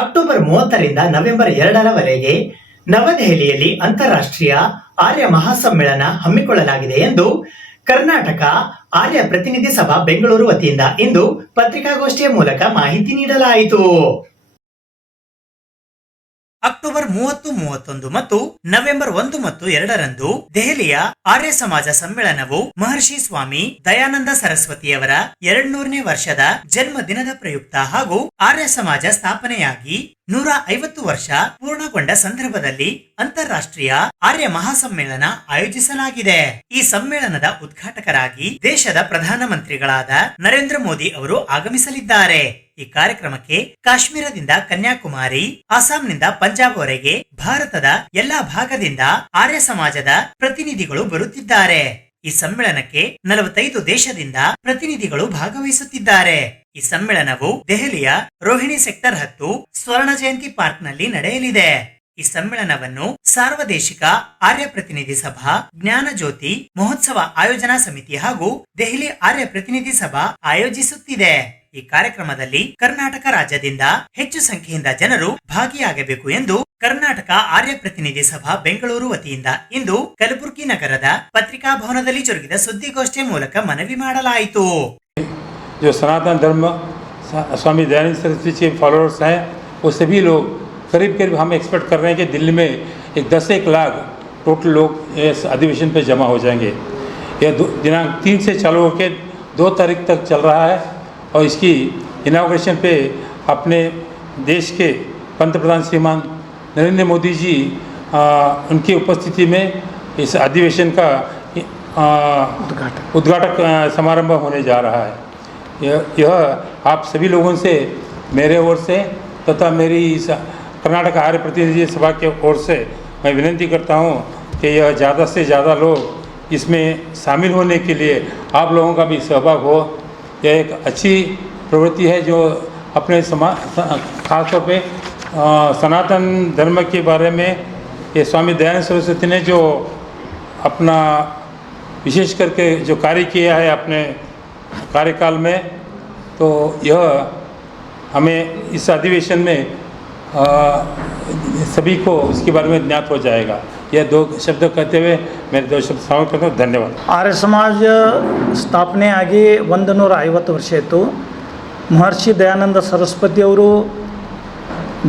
ಅಕ್ಟೋಬರ್ 30ರಿಂದ ನವೆಂಬರ್ 2ರವರೆಗೆ ನವದೆಹಲಿಯಲ್ಲಿ ಅಂತಾರಾಷ್ಟ್ರೀಯ ಆರ್ಯ ಮಹಾಸಮ್ಮೇಳನ ಹಮ್ಮಿಕೊಳ್ಳಲಾಗಿದೆ ಎಂದು ಕರ್ನಾಟಕ ಆರ್ಯ ಪ್ರತಿನಿಧಿ ಸಭಾ ಬೆಂಗಳೂರು ವತಿಯಿಂದ ಇಂದು ಪತ್ರಿಕಾಗೋಷ್ಠಿಯ ಮೂಲಕ ಮಾಹಿತಿ ನೀಡಲಾಯಿತು. ಅಕ್ಟೋಬರ್ 30, 31 ಮತ್ತು ನವೆಂಬರ್ 1 ಮತ್ತು 2ರಂದು ದೆಹಲಿಯ ಆರ್ಯ ಸಮಾಜ ಸಮ್ಮೇಳನವು ಮಹರ್ಷಿ ಸ್ವಾಮಿ ದಯಾನಂದ ಸರಸ್ವತಿಯವರ 200ನೇ ವರ್ಷದ ಜನ್ಮ ದಿನದ ಪ್ರಯುಕ್ತ ಹಾಗೂ ಆರ್ಯ ಸಮಾಜ ಸ್ಥಾಪನೆಯಾಗಿ 150 ವರ್ಷ ಪೂರ್ಣಗೊಂಡ ಸಂದರ್ಭದಲ್ಲಿ ಅಂತಾರಾಷ್ಟ್ರೀಯ ಆರ್ಯ ಮಹಾಸಮ್ಮೇಳನ ಆಯೋಜಿಸಲಾಗಿದೆ. ಈ ಸಮ್ಮೇಳನದ ಉದ್ಘಾಟಕರಾಗಿ ದೇಶದ ಪ್ರಧಾನಮಂತ್ರಿಗಳಾದ ನರೇಂದ್ರ ಮೋದಿ ಅವರು ಆಗಮಿಸಲಿದ್ದಾರೆ. ಈ ಕಾರ್ಯಕ್ರಮಕ್ಕೆ ಕಾಶ್ಮೀರದಿಂದ ಕನ್ಯಾಕುಮಾರಿ, ಅಸ್ಸಾಂನಿಂದ ಪಂಜಾಬ್ ವರೆಗೆ ಭಾರತದ ಎಲ್ಲಾ ಭಾಗದಿಂದ ಆರ್ಯ ಸಮಾಜದ ಪ್ರತಿನಿಧಿಗಳು ಬರುತ್ತಿದ್ದಾರೆ. ಈ ಸಮ್ಮೇಳನಕ್ಕೆ 45 ದೇಶದಿಂದ ಪ್ರತಿನಿಧಿಗಳು ಭಾಗವಹಿಸುತ್ತಿದ್ದಾರೆ. ಈ ಸಮ್ಮೇಳನವು ದೆಹಲಿಯ ರೋಹಿಣಿ ಸೆಕ್ಟರ್ 10 ಸ್ವರ್ಣ ಜಯಂತಿ ಪಾರ್ಕ್ ನಲ್ಲಿ ನಡೆಯಲಿದೆ. ಈ ಸಮ್ಮೇಳನವನ್ನು ಸಾರ್ವದೇಶಿಕ ಆರ್ಯ ಪ್ರತಿನಿಧಿ ಸಭಾ, ಜ್ಞಾನ ಜ್ಯೋತಿ ಮಹೋತ್ಸವ ಆಯೋಜನಾ ಸಮಿತಿ ಹಾಗೂ ದೆಹಲಿ ಆರ್ಯ ಪ್ರತಿನಿಧಿ ಸಭಾ ಆಯೋಜಿಸುತ್ತಿದೆ. ಈ ಕಾರ್ಯಕ್ರಮದಲ್ಲಿ ಕರ್ನಾಟಕ ರಾಜ್ಯದಿಂದ ಹೆಚ್ಚು ಸಂಖ್ಯೆಯಿಂದ ಜನರು ಭಾಗಿಯಾಗಬೇಕು ಎಂದು ಕರ್ನಾಟಕ ಆರ್ಯ ಪ್ರತಿನಿಧಿ ಸಭಾ ಬೆಂಗಳೂರು ವತಿಯಿಂದ ಇಂದು ಕಲಬುರಗಿ ನಗರದ ಪತ್ರಿಕಾ ಭವನದಲ್ಲಿ ಜರುಗಿದ ಸುದ್ದಿಗೋಷ್ಠಿಯ ಮೂಲಕ ಮನವಿ ಮಾಡಲಾಯಿತು. जो सनातन धर्म स्वामी दयानंद सरस्वती के फॉलोअर्स हैं, वो सभी लोग करीब हम एक्सपेक्ट कर रहे हैं कि दिल्ली में 10-1 लाख टोटल लोग इस अधिवेशन पे जमा हो जाएंगे. यह दिनांक 3 से चालू होकर 2 तारीख तक चल रहा है और इसकी इनाग्रेशन पे अपने देश के पंतप्रधान श्रीमान नरेंद्र मोदी जी उनकी उपस्थिति में इस अधिवेशन का उद्घाटक समारंभ होने जा रहा है. यह आप सभी लोगों से मेरे ओर से तथा मेरी इस कर्नाटक आर्य प्रतिनिधि सभा के ओर से मैं विनती करता हूं कि यह ज़्यादा से ज़्यादा लोग इसमें शामिल होने के लिए आप लोगों का भी सहभाग हो. यह एक अच्छी प्रवृत्ति है जो अपने खास तौर पे सनातन धर्म के बारे में ये स्वामी दयानंद सरस्वती ने जो अपना विशेष करके जो कार्य किया है अपने कार्यकाल में, तो यह हमें इस अधिवेशन में सभी को इसके बारे में ज्ञात हो जाएगा. यह 2 शब्द कहते हुए मेरे 2 शब्द समाप्त करता हूँ. ಧನ್ಯವಾದ. ಆರ್ಯ ಸಮಾಜ ಸ್ಥಾಪನೆ ಆಗಿ 150 ವರ್ಷ ಆಯಿತು. ಮಹರ್ಷಿ ದಯಾನಂದ ಸರಸ್ವತಿಯವರು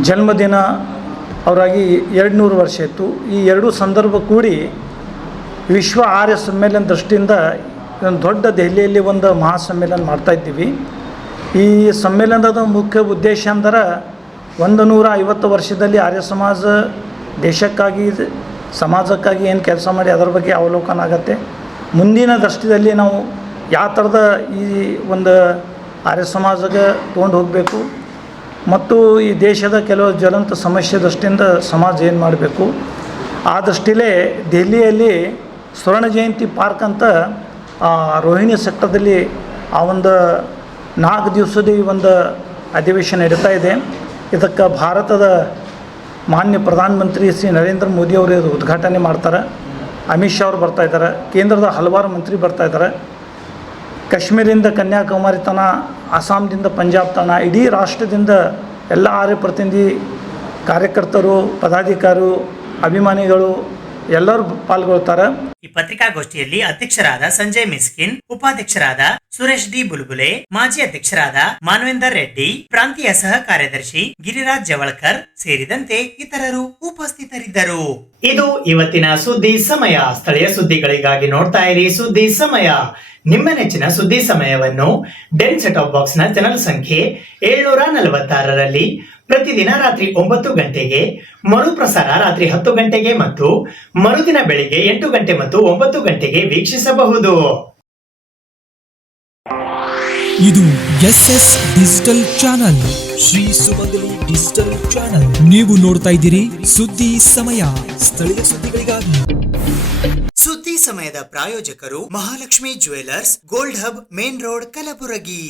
ಜನ್ಮದಿನ ಅವರಾಗಿ 200 ವರ್ಷ ಆಯಿತು. ಈ 2 ಸಂದರ್ಭ ಕೂಡಿ ವಿಶ್ವ ಆರ್ಯ ಸಮ್ಮೇಳನ ದೃಷ್ಟಿಯಿಂದ ಒಂದು ದೊಡ್ಡ ದೆಹಲಿಯಲ್ಲಿ ಒಂದು ಮಹಾಸಮ್ಮೇಳನ ಮಾಡ್ತಾಯಿದ್ದೀವಿ. ಈ ಸಮ್ಮೇಳನದ ಮುಖ್ಯ ಉದ್ದೇಶ ಅಂದ್ರೆ 150 ವರ್ಷದಲ್ಲಿ ಆರ್ಯ ಸಮಾಜ ದೇಶಕ್ಕಾಗಿ ಸಮಾಜಕ್ಕಾಗಿ ಏನು ಕೆಲಸ ಮಾಡಿ ಅದರ ಬಗ್ಗೆ ಅವಲೋಕನ ಆಗುತ್ತೆ. ಮುಂದಿನ ದೃಷ್ಟಿಯಲ್ಲಿ ನಾವು ಯಾವ ಥರದ ಈ ಒಂದು ಆರ್ಯ ಸಮಾಜಕ್ಕೆ ತೊಗೊಂಡು ಹೋಗಬೇಕು ಮತ್ತು ಈ ದೇಶದ ಕೆಲವು ಜ್ವಲಂತ ಸಮಸ್ಯೆ ದೃಷ್ಟಿಯಿಂದ ಸಮಾಜ ಏನು ಮಾಡಬೇಕು, ಆ ದೃಷ್ಟಿಲೇ ದೆಹಲಿಯಲ್ಲಿ ಸ್ವರ್ಣ ಜಯಂತಿ ಪಾರ್ಕ್ ಅಂತ ರೋಹಿಣಿ ಸೆಕ್ಟರ್ದಲ್ಲಿ ಆ ಒಂದು 4 ದಿವಸದ ಈ ಒಂದು ಅಧಿವೇಶನ ನಡೀತಾ ಇದೆ. ಇದಕ್ಕೆ ಭಾರತದ ಮಾನ್ಯ ಪ್ರಧಾನಮಂತ್ರಿ ಶ್ರೀ ನರೇಂದ್ರ ಮೋದಿ ಅವರು ಇದು ಉದ್ಘಾಟನೆ ಮಾಡ್ತಾರೆ. ಅಮಿತ್ ಶಾ ಅವರು ಬರ್ತಾಯಿದ್ದಾರೆ. ಕೇಂದ್ರದ ಹಲವಾರು ಮಂತ್ರಿ ಬರ್ತಾಯಿದ್ದಾರೆ. ಕಾಶ್ಮೀರಿಂದ ಕನ್ಯಾಕುಮಾರಿ ತನ, ಅಸ್ಸಾಂದಿಂದ ಪಂಜಾಬ್ ತನ, ಇಡೀ ರಾಷ್ಟ್ರದಿಂದ ಎಲ್ಲ ಆರ್ಯ ಪ್ರತಿನಿಧಿ ಕಾರ್ಯಕರ್ತರು, ಪದಾಧಿಕಾರಿಗಳು, ಅಭಿಮಾನಿಗಳು ಎಲ್ಲರೂ ಪಾಲ್ಗೊಳ್ತಾರೆ. ಈ ಪತ್ರಿಕಾಗೋಷ್ಠಿಯಲ್ಲಿ ಅಧ್ಯಕ್ಷರಾದ ಸಂಜಯ್ ಮಿಸ್ಕಿನ್, ಉಪಾಧ್ಯಕ್ಷರಾದ ಸುರೇಶ್ ಡಿ ಬುಲ್ಬುಲೆ, ಮಾಜಿ ಅಧ್ಯಕ್ಷರಾದ ಮಾನವೇಂದರ್ ರೆಡ್ಡಿ, ಪ್ರಾಂತೀಯ ಸಹ ಕಾರ್ಯದರ್ಶಿ ಗಿರಿರಾಜ್ ಜವಳ್ಕರ್ ಸೇರಿದಂತೆ ಇತರರು ಉಪಸ್ಥಿತರಿದ್ದರು. ಇದು ಇವತ್ತಿನ ಸುದ್ದಿ ಸಮಯ. ಸ್ಥಳೀಯ ಸುದ್ದಿಗಳಿಗಾಗಿ ನೋಡ್ತಾ ಇರಿ ಸುದ್ದಿ ಸಮಯ. ನಿಮ್ಮ ನೆಚ್ಚಿನ ಸುದ್ದಿ ಸಮಯವನ್ನು ಡೆನ್ ಸೆಟ್ ಆಫ್ ಬಾಕ್ಸ್ ನ ಚಾನೆಲ್ ಸಂಖ್ಯೆ 746ರಲ್ಲಿ ಪ್ರತಿದಿನ ರಾತ್ರಿ 9 ಗಂಟೆಗೆ, ಮರುಪ್ರಸಾರ ರಾತ್ರಿ 10 ಗಂಟೆಗೆ ಮತ್ತು ಮರುದಿನ ಬೆಳಿಗ್ಗೆ 8 ಗಂಟೆ ಮತ್ತು 9 ಗಂಟೆಗೆ ವೀಕ್ಷಿಸಬಹುದು. ಇದು SS ಡಿಜಿಟಲ್ ಚಾನಲ್, ಶ್ರೀ ಸುಮಂಗಲಿ ಡಿಜಿಟಲ್ ಚಾನಲ್. ನೀವು ನೋಡ್ತಾ ಇದ್ದೀರಿ ಸುದ್ದಿ ಸಮಯ, ಸ್ಥಳೀಯ ಸುದ್ದಿಗಳಿಗಾಗಿ. ಸುದ್ದಿ ಸಮಯದ ಪ್ರಾಯೋಜಕರು Mahalakshmi jewellers, gold hub, main road, Kalaburagi.